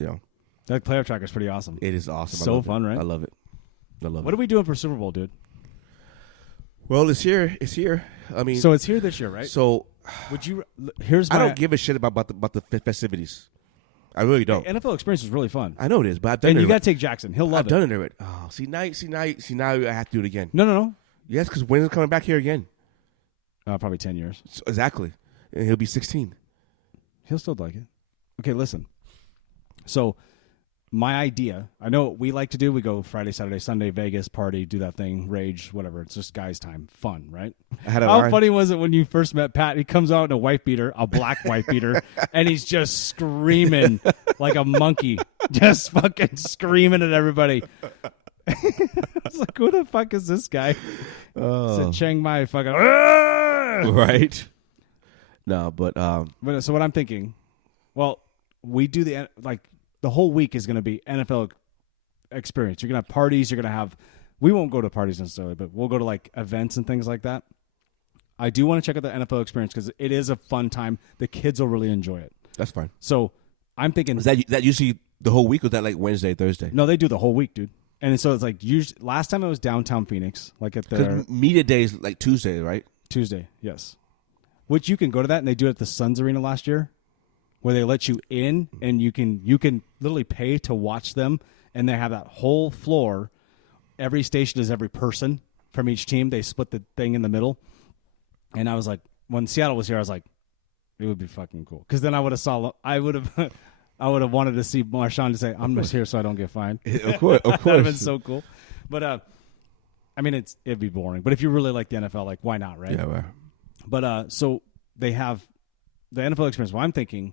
Yeah. That playoff tracker is pretty awesome. It is awesome. So fun, right? I love it. What are we doing for Super Bowl, dude? Well, it's here. I mean, so it's here this year, right? So would you? I don't give a shit about the festivities. I really don't. Hey, NFL experience is really fun. I know it is, but I've done it. And you got to take Jackson. He'll love it. I've done it already. Oh, see now I have to do it again. No. Yes, because when is it coming back here again? Probably 10 years. So, exactly. And he'll be 16. He'll still like it. Okay, listen. So my idea, I know what we like to do. We go Friday, Saturday, Sunday, Vegas, party, do that thing, rage, whatever. It's just guys' time. Fun, right? How funny was it when you first met Pat? He comes out in a wife beater, a black wife beater, and he's just screaming like a monkey. Just fucking screaming at everybody. I was like, who the fuck is this guy? It's a Chiang Mai fucking... Right? No, but so what I'm thinking, well, we do the whole week is going to be NFL experience. You're going to have parties. You're going to have, we won't go to parties necessarily, but we'll go to like events and things like that. I do want to check out the NFL experience because it is a fun time. The kids will really enjoy it. That's fine. So I'm thinking. Is that usually the whole week or is that like Wednesday, Thursday? No, they do the whole week, dude. And so it's like usually last time it was downtown Phoenix, like at the media day is like Tuesday, right? Tuesday, yes. Which you can go to that, and they do it at the Suns Arena last year, where they let you in, and you can literally pay to watch them, and they have that whole floor. Every station is every person from each team. They split the thing in the middle, and I was like, when Seattle was here, I was like, it would be fucking cool, because then I would have wanted to see Marshawn to say, I'm just here so I don't get fined. Of course. That would have been so cool. But, I mean, it'd be boring. But if you really like the NFL, like, why not, right? Yeah, right. But, so they have the NFL experience. What I'm thinking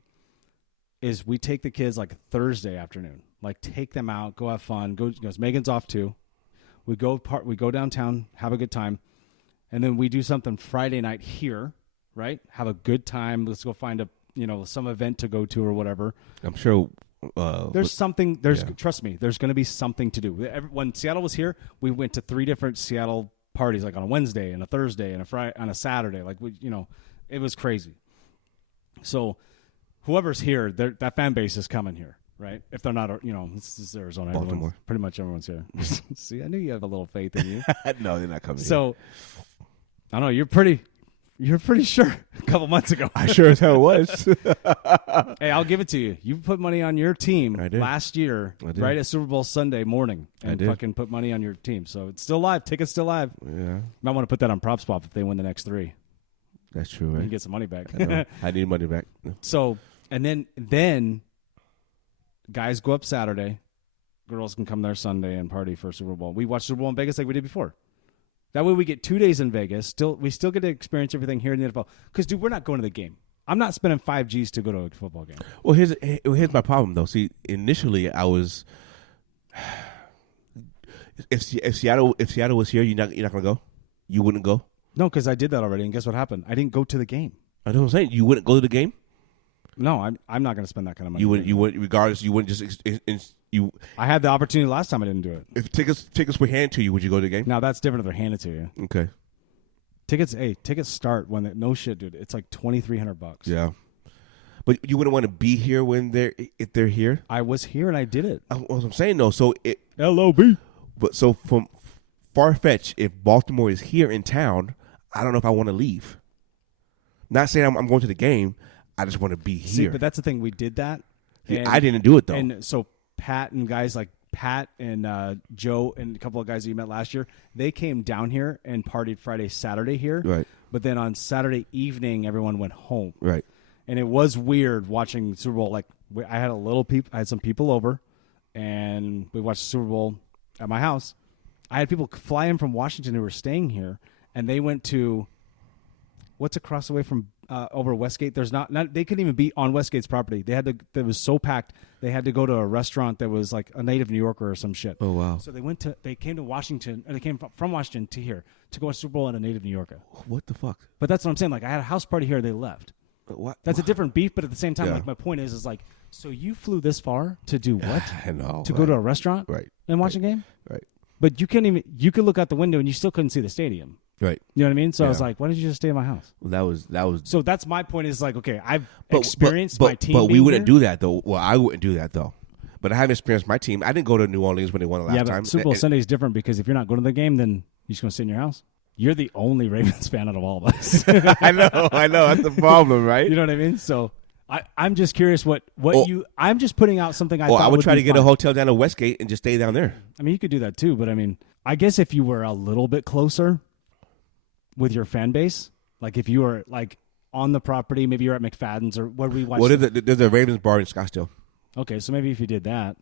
is we take the kids, like, Thursday afternoon. Like, take them out, go have fun. Because Megan's off, too. We go downtown, have a good time. And then we do something Friday night here, right? Have a good time. Let's go find some event to go to or whatever. I'm sure there's something. Trust me, there's going to be something to do. When Seattle was here, we went to 3 different Seattle parties, like on a Wednesday and a Thursday and a Friday on a Saturday. Like it was crazy. So whoever's here, that fan base is coming here, right? If they're not, this is Arizona. Baltimore. Pretty much everyone's here. See, I knew you have a little faith in you. No, they're not coming. So I don't know. You're pretty sure a couple months ago. I sure as hell was. Hey, I'll give it to you. You put money on your team last year, right at Super Bowl Sunday morning, and fucking put money on your team. So it's still live. Tickets still live. Yeah. Might want to put that on prop spot if they win the next 3. That's true, right? You can get some money back. I need money back. So, and then guys go up Saturday. Girls can come there Sunday and party for Super Bowl. We watch Super Bowl in Vegas like we did before. That way we get 2 days in Vegas. We still get to experience everything here in the NFL. Because, dude, we're not going to the game. I'm not spending $5 to go to a football game. Well, here's my problem, though. See, initially I was... If Seattle was here, you're not going to go? You wouldn't go? No, because I did that already, and guess what happened? I didn't go to the game. I know what I'm saying. You wouldn't go to the game? No, I'm not going to spend that kind of money. You wouldn't, regardless, you wouldn't just... I had the opportunity last time I didn't do it. If tickets were handed to you, would you go to the game? Now, that's different if they're handed to you. Okay. Tickets start when no shit, dude. It's like $2,300. Yeah. But you wouldn't want to be here if they're here? I was here and I did it. What I'm saying, though, so... LOB. But so from far-fetched, if Baltimore is here in town, I don't know if I want to leave. Not saying I'm going to the game. I just want to be here. See, but that's the thing. We did that. And, I didn't do it, though. And so Pat and guys like Pat and Joe and a couple of guys that you met last year, they came down here and partied Friday, Saturday here. Right. But then on Saturday evening, everyone went home. Right. And it was weird watching Super Bowl. Like I had some people over, and we watched the Super Bowl at my house. I had people fly in from Washington who were staying here, and they went to what's across the way from over Westgate. There's not they couldn't even be on Westgate's property. It was so packed. They had to go to a restaurant that was like a native New Yorker or some shit. Oh wow! So they came to Washington, or they came from Washington to here to go to Super Bowl at a native New Yorker. What the fuck? But that's what I'm saying. Like I had a house party here, they left. What? That's a different beef, but at the same time, Yeah. like my point is like, so you flew this far to do what? I know. To go to a restaurant, right, and watch a game, right. But you could look out the window and you still couldn't see the stadium. Right. You know what I mean? So I was Yeah. like, why did you just stay at my house? Well, that was. So that's my point is like, okay, I've experienced my team. But we being wouldn't here. do that though. Well, I wouldn't do that though. But I haven't experienced my team. I didn't go to New Orleans when they won the last time. Super Bowl Sunday is different because if you're not going to the game, then you're just going to sit in your house. You're the only Ravens fan out of all of us. I know. That's the problem, right? You know what I mean? So I'm just curious I'm just putting out something I thought I would try to get fun. a hotel down at Westgate and just stay down there. I mean, you could do that too, but I mean, I guess if you were a little bit closer with your fan base, like if you were like on the property, maybe you're at McFadden's or where we watch. Well, there's a Ravens bar in Scottsdale. Okay, so maybe if you did that,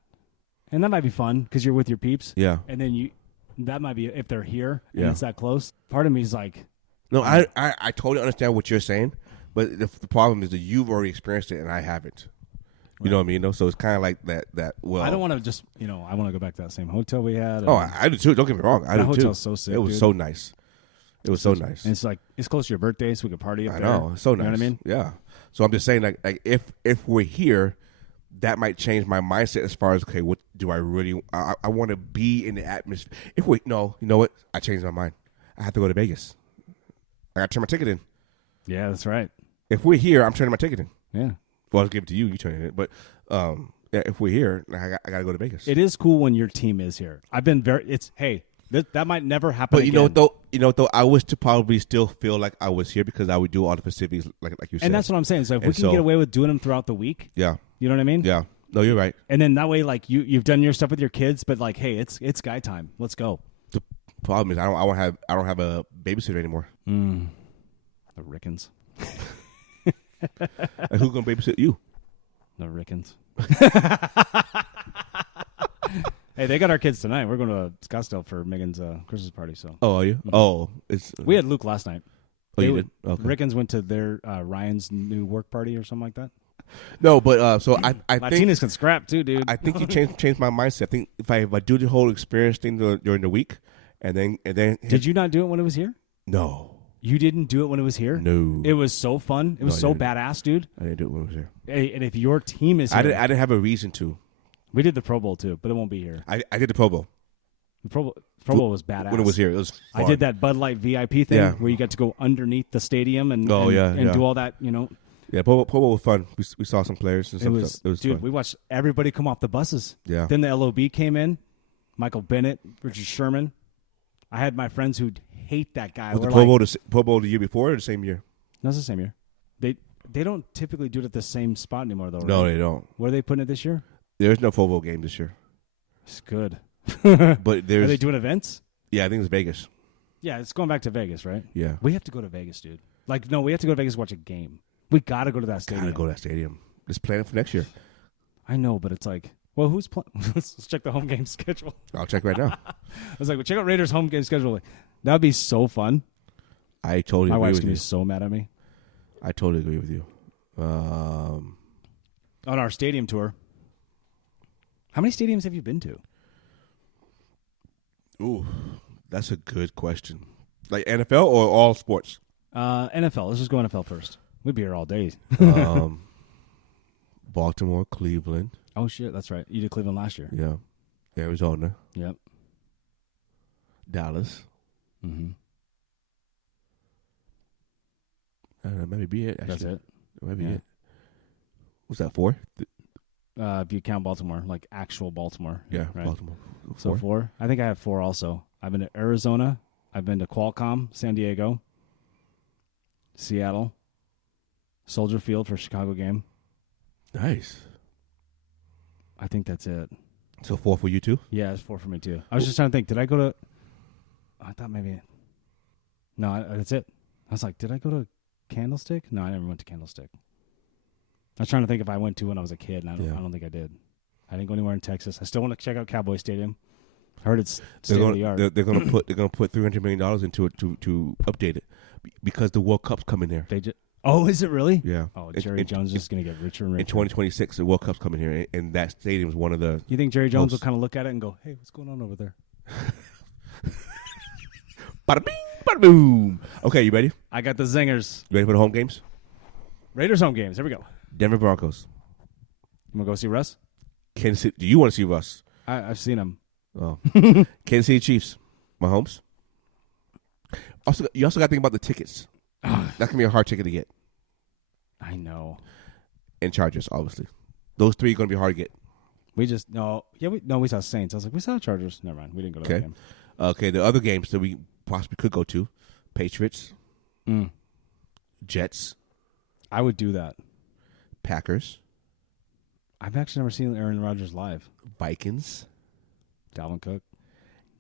and that might be fun because you're with your peeps. Yeah. And then that might be if they're here and Yeah. it's that close. Part of me is like, No, I totally understand what you're saying, but the problem is that you've already experienced it and I haven't. You know what I mean? So it's kind of like that. Well, I don't want to just I want to go back to that same hotel we had. Oh, I do too. Don't get me wrong. I that do too. hotel's so sick. It was dude. so nice. It was so nice. And it's like it's close to your birthday, so we could party up I there. know. It's so nice. You know what I mean? Yeah. So I'm just saying, like if we're here, that might change my mindset as far as okay, what do I really? I want to be in the atmosphere. If we no, you know what? I changed my mind. I have to go to Vegas. I got to turn my ticket in. Yeah, that's right. If we're here, I'm turning my ticket in. Yeah. Well, I'll give it to you. You turn it in. But yeah, if we're here, I got to go to Vegas. It is cool when your team is here. I've been that might never happen. But you know what though, I wish to probably still feel like I was here because I would do all the festivities like you said. And that's what I'm saying. So if we can get away with doing them throughout the week, yeah, you know what I mean? Yeah. No, you're right. And then that way, like you've done your stuff with your kids, but like, hey, it's guy time. Let's go. The problem is I don't have a babysitter anymore. The Rickens. And who's gonna babysit you? The Rickens. Hey, they got our kids tonight. We're going to Scottsdale for Megan's Christmas party. So. Oh, are you? Mm-hmm. Oh, we had Luke last night. Oh, you did? Okay. Rickens went to their Ryan's new work party or something like that. No, but so I think Latinas can scrap too, dude. I think you changed my mindset. I think if I do the whole experience thing during the week, and then did you not do it when it was here? No, you didn't do it when it was here. No, it was so fun. It was so badass, dude. I didn't do it when it was here. Hey, and if your team is here, I didn't have a reason to. We did the Pro Bowl too, but it won't be here. I did the Pro Bowl. The Pro Bowl was badass when it was here. It was fun. I did that Bud Light VIP thing where you got to go underneath the stadium and do all that. You know. Yeah, Pro Bowl was fun. We saw some players and It some was, stuff. It was dude. fun. We watched everybody come off the buses. Yeah. Then the LOB came in. Michael Bennett, Richard Sherman. I had my friends who hate that guy. Was the We're Pro Bowl the year before or the same year? No, it's the same year. They don't typically do it at the same spot anymore, though. No, right? they don't. Where are they putting it this year? There's no Pro Bowl game this year. It's good. But there's. Are they doing events? Yeah, I think it's Vegas. Yeah, it's going back to Vegas, right? Yeah. We have to go to Vegas, dude. Like, no, we have to go to Vegas to watch a game. We got to go to that stadium. Gotta go to that stadium. Let's plan it for next year. I know, but it's like, well, who's playing? Let's check the home game schedule. I'll check right now. I was like, well, check out Raiders' home game schedule. Like, that would be so fun. I totally My agree wife's with going to you. be so mad at me. I totally agree with you. On our stadium tour, how many stadiums have you been to? Ooh, that's a good question. Like NFL or all sports? NFL. Let's just go NFL first. We'd be here all day. Baltimore, Cleveland. Oh, shit. That's right. You did Cleveland last year. Yeah. Arizona, Yep. Dallas. Mm-hmm. I don't know, maybe be it. Actually. That's it. Maybe Yeah. it. What's that, 4? If you count Baltimore, like actual Baltimore. Yeah, right. Baltimore. So 4. I think I have 4 also. I've been to Arizona. I've been to Qualcomm, San Diego, Seattle, Soldier Field for Chicago game. Nice. I think that's it. So 4 for you too? Yeah, it's 4 for me too. I was just trying to think. Did I go to? I thought maybe. No, that's it. I was like, did I go to Candlestick? No, I never went to Candlestick. I was trying to think if I went to when I was a kid, and I don't think I did. I didn't go anywhere in Texas. I still want to check out Cowboy Stadium. I heard it's state of the art. They're going to put $300 million into it to update it because the World Cup's coming here. Oh, is it really? Yeah. Oh, Jerry Jones is going to get richer and richer. In 2026, the World Cup's coming here, and that stadium is one of the. You think Jerry Jones will kind of look at it and go, "Hey, what's going on over there?" Bada bing, bada boom. Okay, you ready? I got the zingers. You ready for the home games? Raiders home games. Here we go. Denver Broncos. You want to go see Russ? Kansas City. Do you want to see Russ? I've seen him. Oh, Kansas City Chiefs. Mahomes. Also, you also got to think about the tickets. That can be a hard ticket to get. I know. And Chargers, obviously. Those 3 are going to be hard to get. We just we saw Saints. I was like, we saw Chargers. Never mind. We didn't go to that game. Okay, the other games that we possibly could go to: Patriots, Jets. I would do that. Packers. I've actually never seen Aaron Rodgers live. Vikings. Dalvin Cook.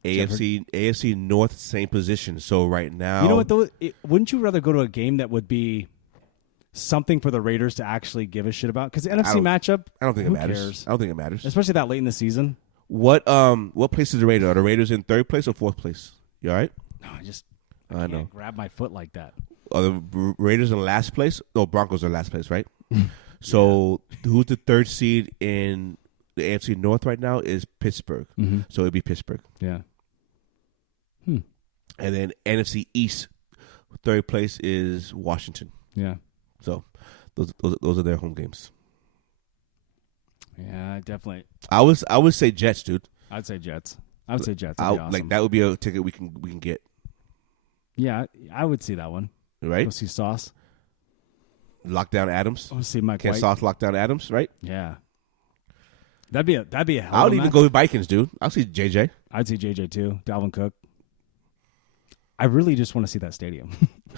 AFC North, same position. So right now, You know what though? Wouldn't you rather go to a game that would be something for the Raiders to actually give a shit about? Because the NFC matchup, I don't think it who matters. cares? I don't think it matters. Especially that late in the season. What place is the Raiders? Are the Raiders in 3rd place or 4th place? You all right? No, I I know. can't grab my foot like that. Are the Raiders in last place? No, Broncos are last place, right? So who's the 3rd seed in the AFC North right now is Pittsburgh. Mm-hmm. So it'd be Pittsburgh. Yeah. And then NFC East, 3rd place is Washington. Yeah. So those are their home games. Yeah, definitely. I would say Jets, dude. I'd say Jets. I would say Jets. That'd be awesome. Like that would be a ticket we can get. Yeah, I would see that one. Right? Go see Sauce. Lockdown Adams. I want to see Mike Can White. Sauce lockdown Adams, right? Yeah. That'd be a hell I of would a even match. go with Vikings, dude. I'll see JJ. I'd see JJ too. Dalvin Cook. I really just want to see that stadium.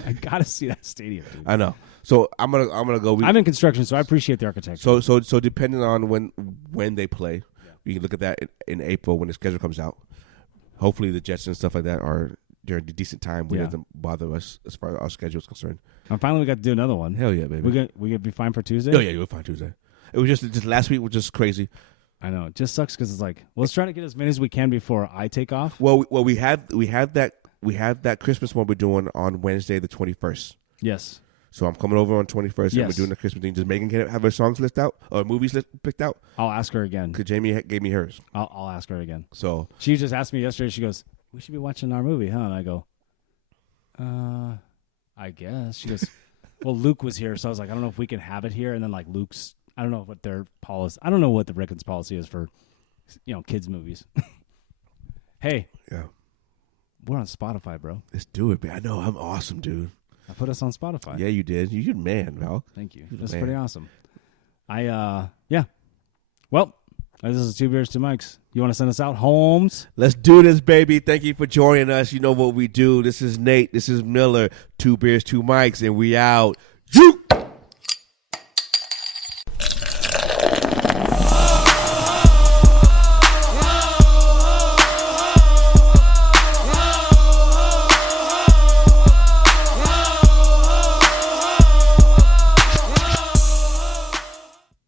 I gotta see that stadium, dude. I know. So I'm gonna go. I'm in construction, so I appreciate the architecture. So depending on when they play, we can look at that in April when the schedule comes out. Hopefully the Jets and stuff like that are during the decent time when it doesn't bother us as far as our schedule is concerned. And finally, we got to do another one. Hell yeah, baby. We gonna be fine for Tuesday. Oh yeah, you're fine Tuesday. It was just last week was just crazy. I know. It just sucks because it's like, let's try to get as many as we can before I take off. Well, we have that Christmas one we're doing on Wednesday the 21st. Yes. So I'm coming over on 21st and we're Yes. doing the Christmas thing. Does Megan have her songs list out or movies picked out? I'll ask her again. Because Jamie gave me hers. I'll ask her again. So She just asked me yesterday. She goes, "We should be watching our movie, huh?" And I go, I guess." She goes, "Well, Luke was here, so I was like, I don't know if we can have it here." And then like Luke's, I don't know what their policy. I don't know what the Rickens policy is for, kids movies. Hey, yeah, we're on Spotify, bro. let's do it, man. I know I'm awesome, dude. I put us on Spotify. Yeah, you did. You're a man, Val. Thank you. That's pretty awesome. Yeah. Well, this is 2 Beers, 2 Mics. You want to send us out, Holmes? Let's do this, baby. Thank you for joining us. You know what we do. This is Nate. This is Miller. 2 Beers, 2 Mics, and we out. You.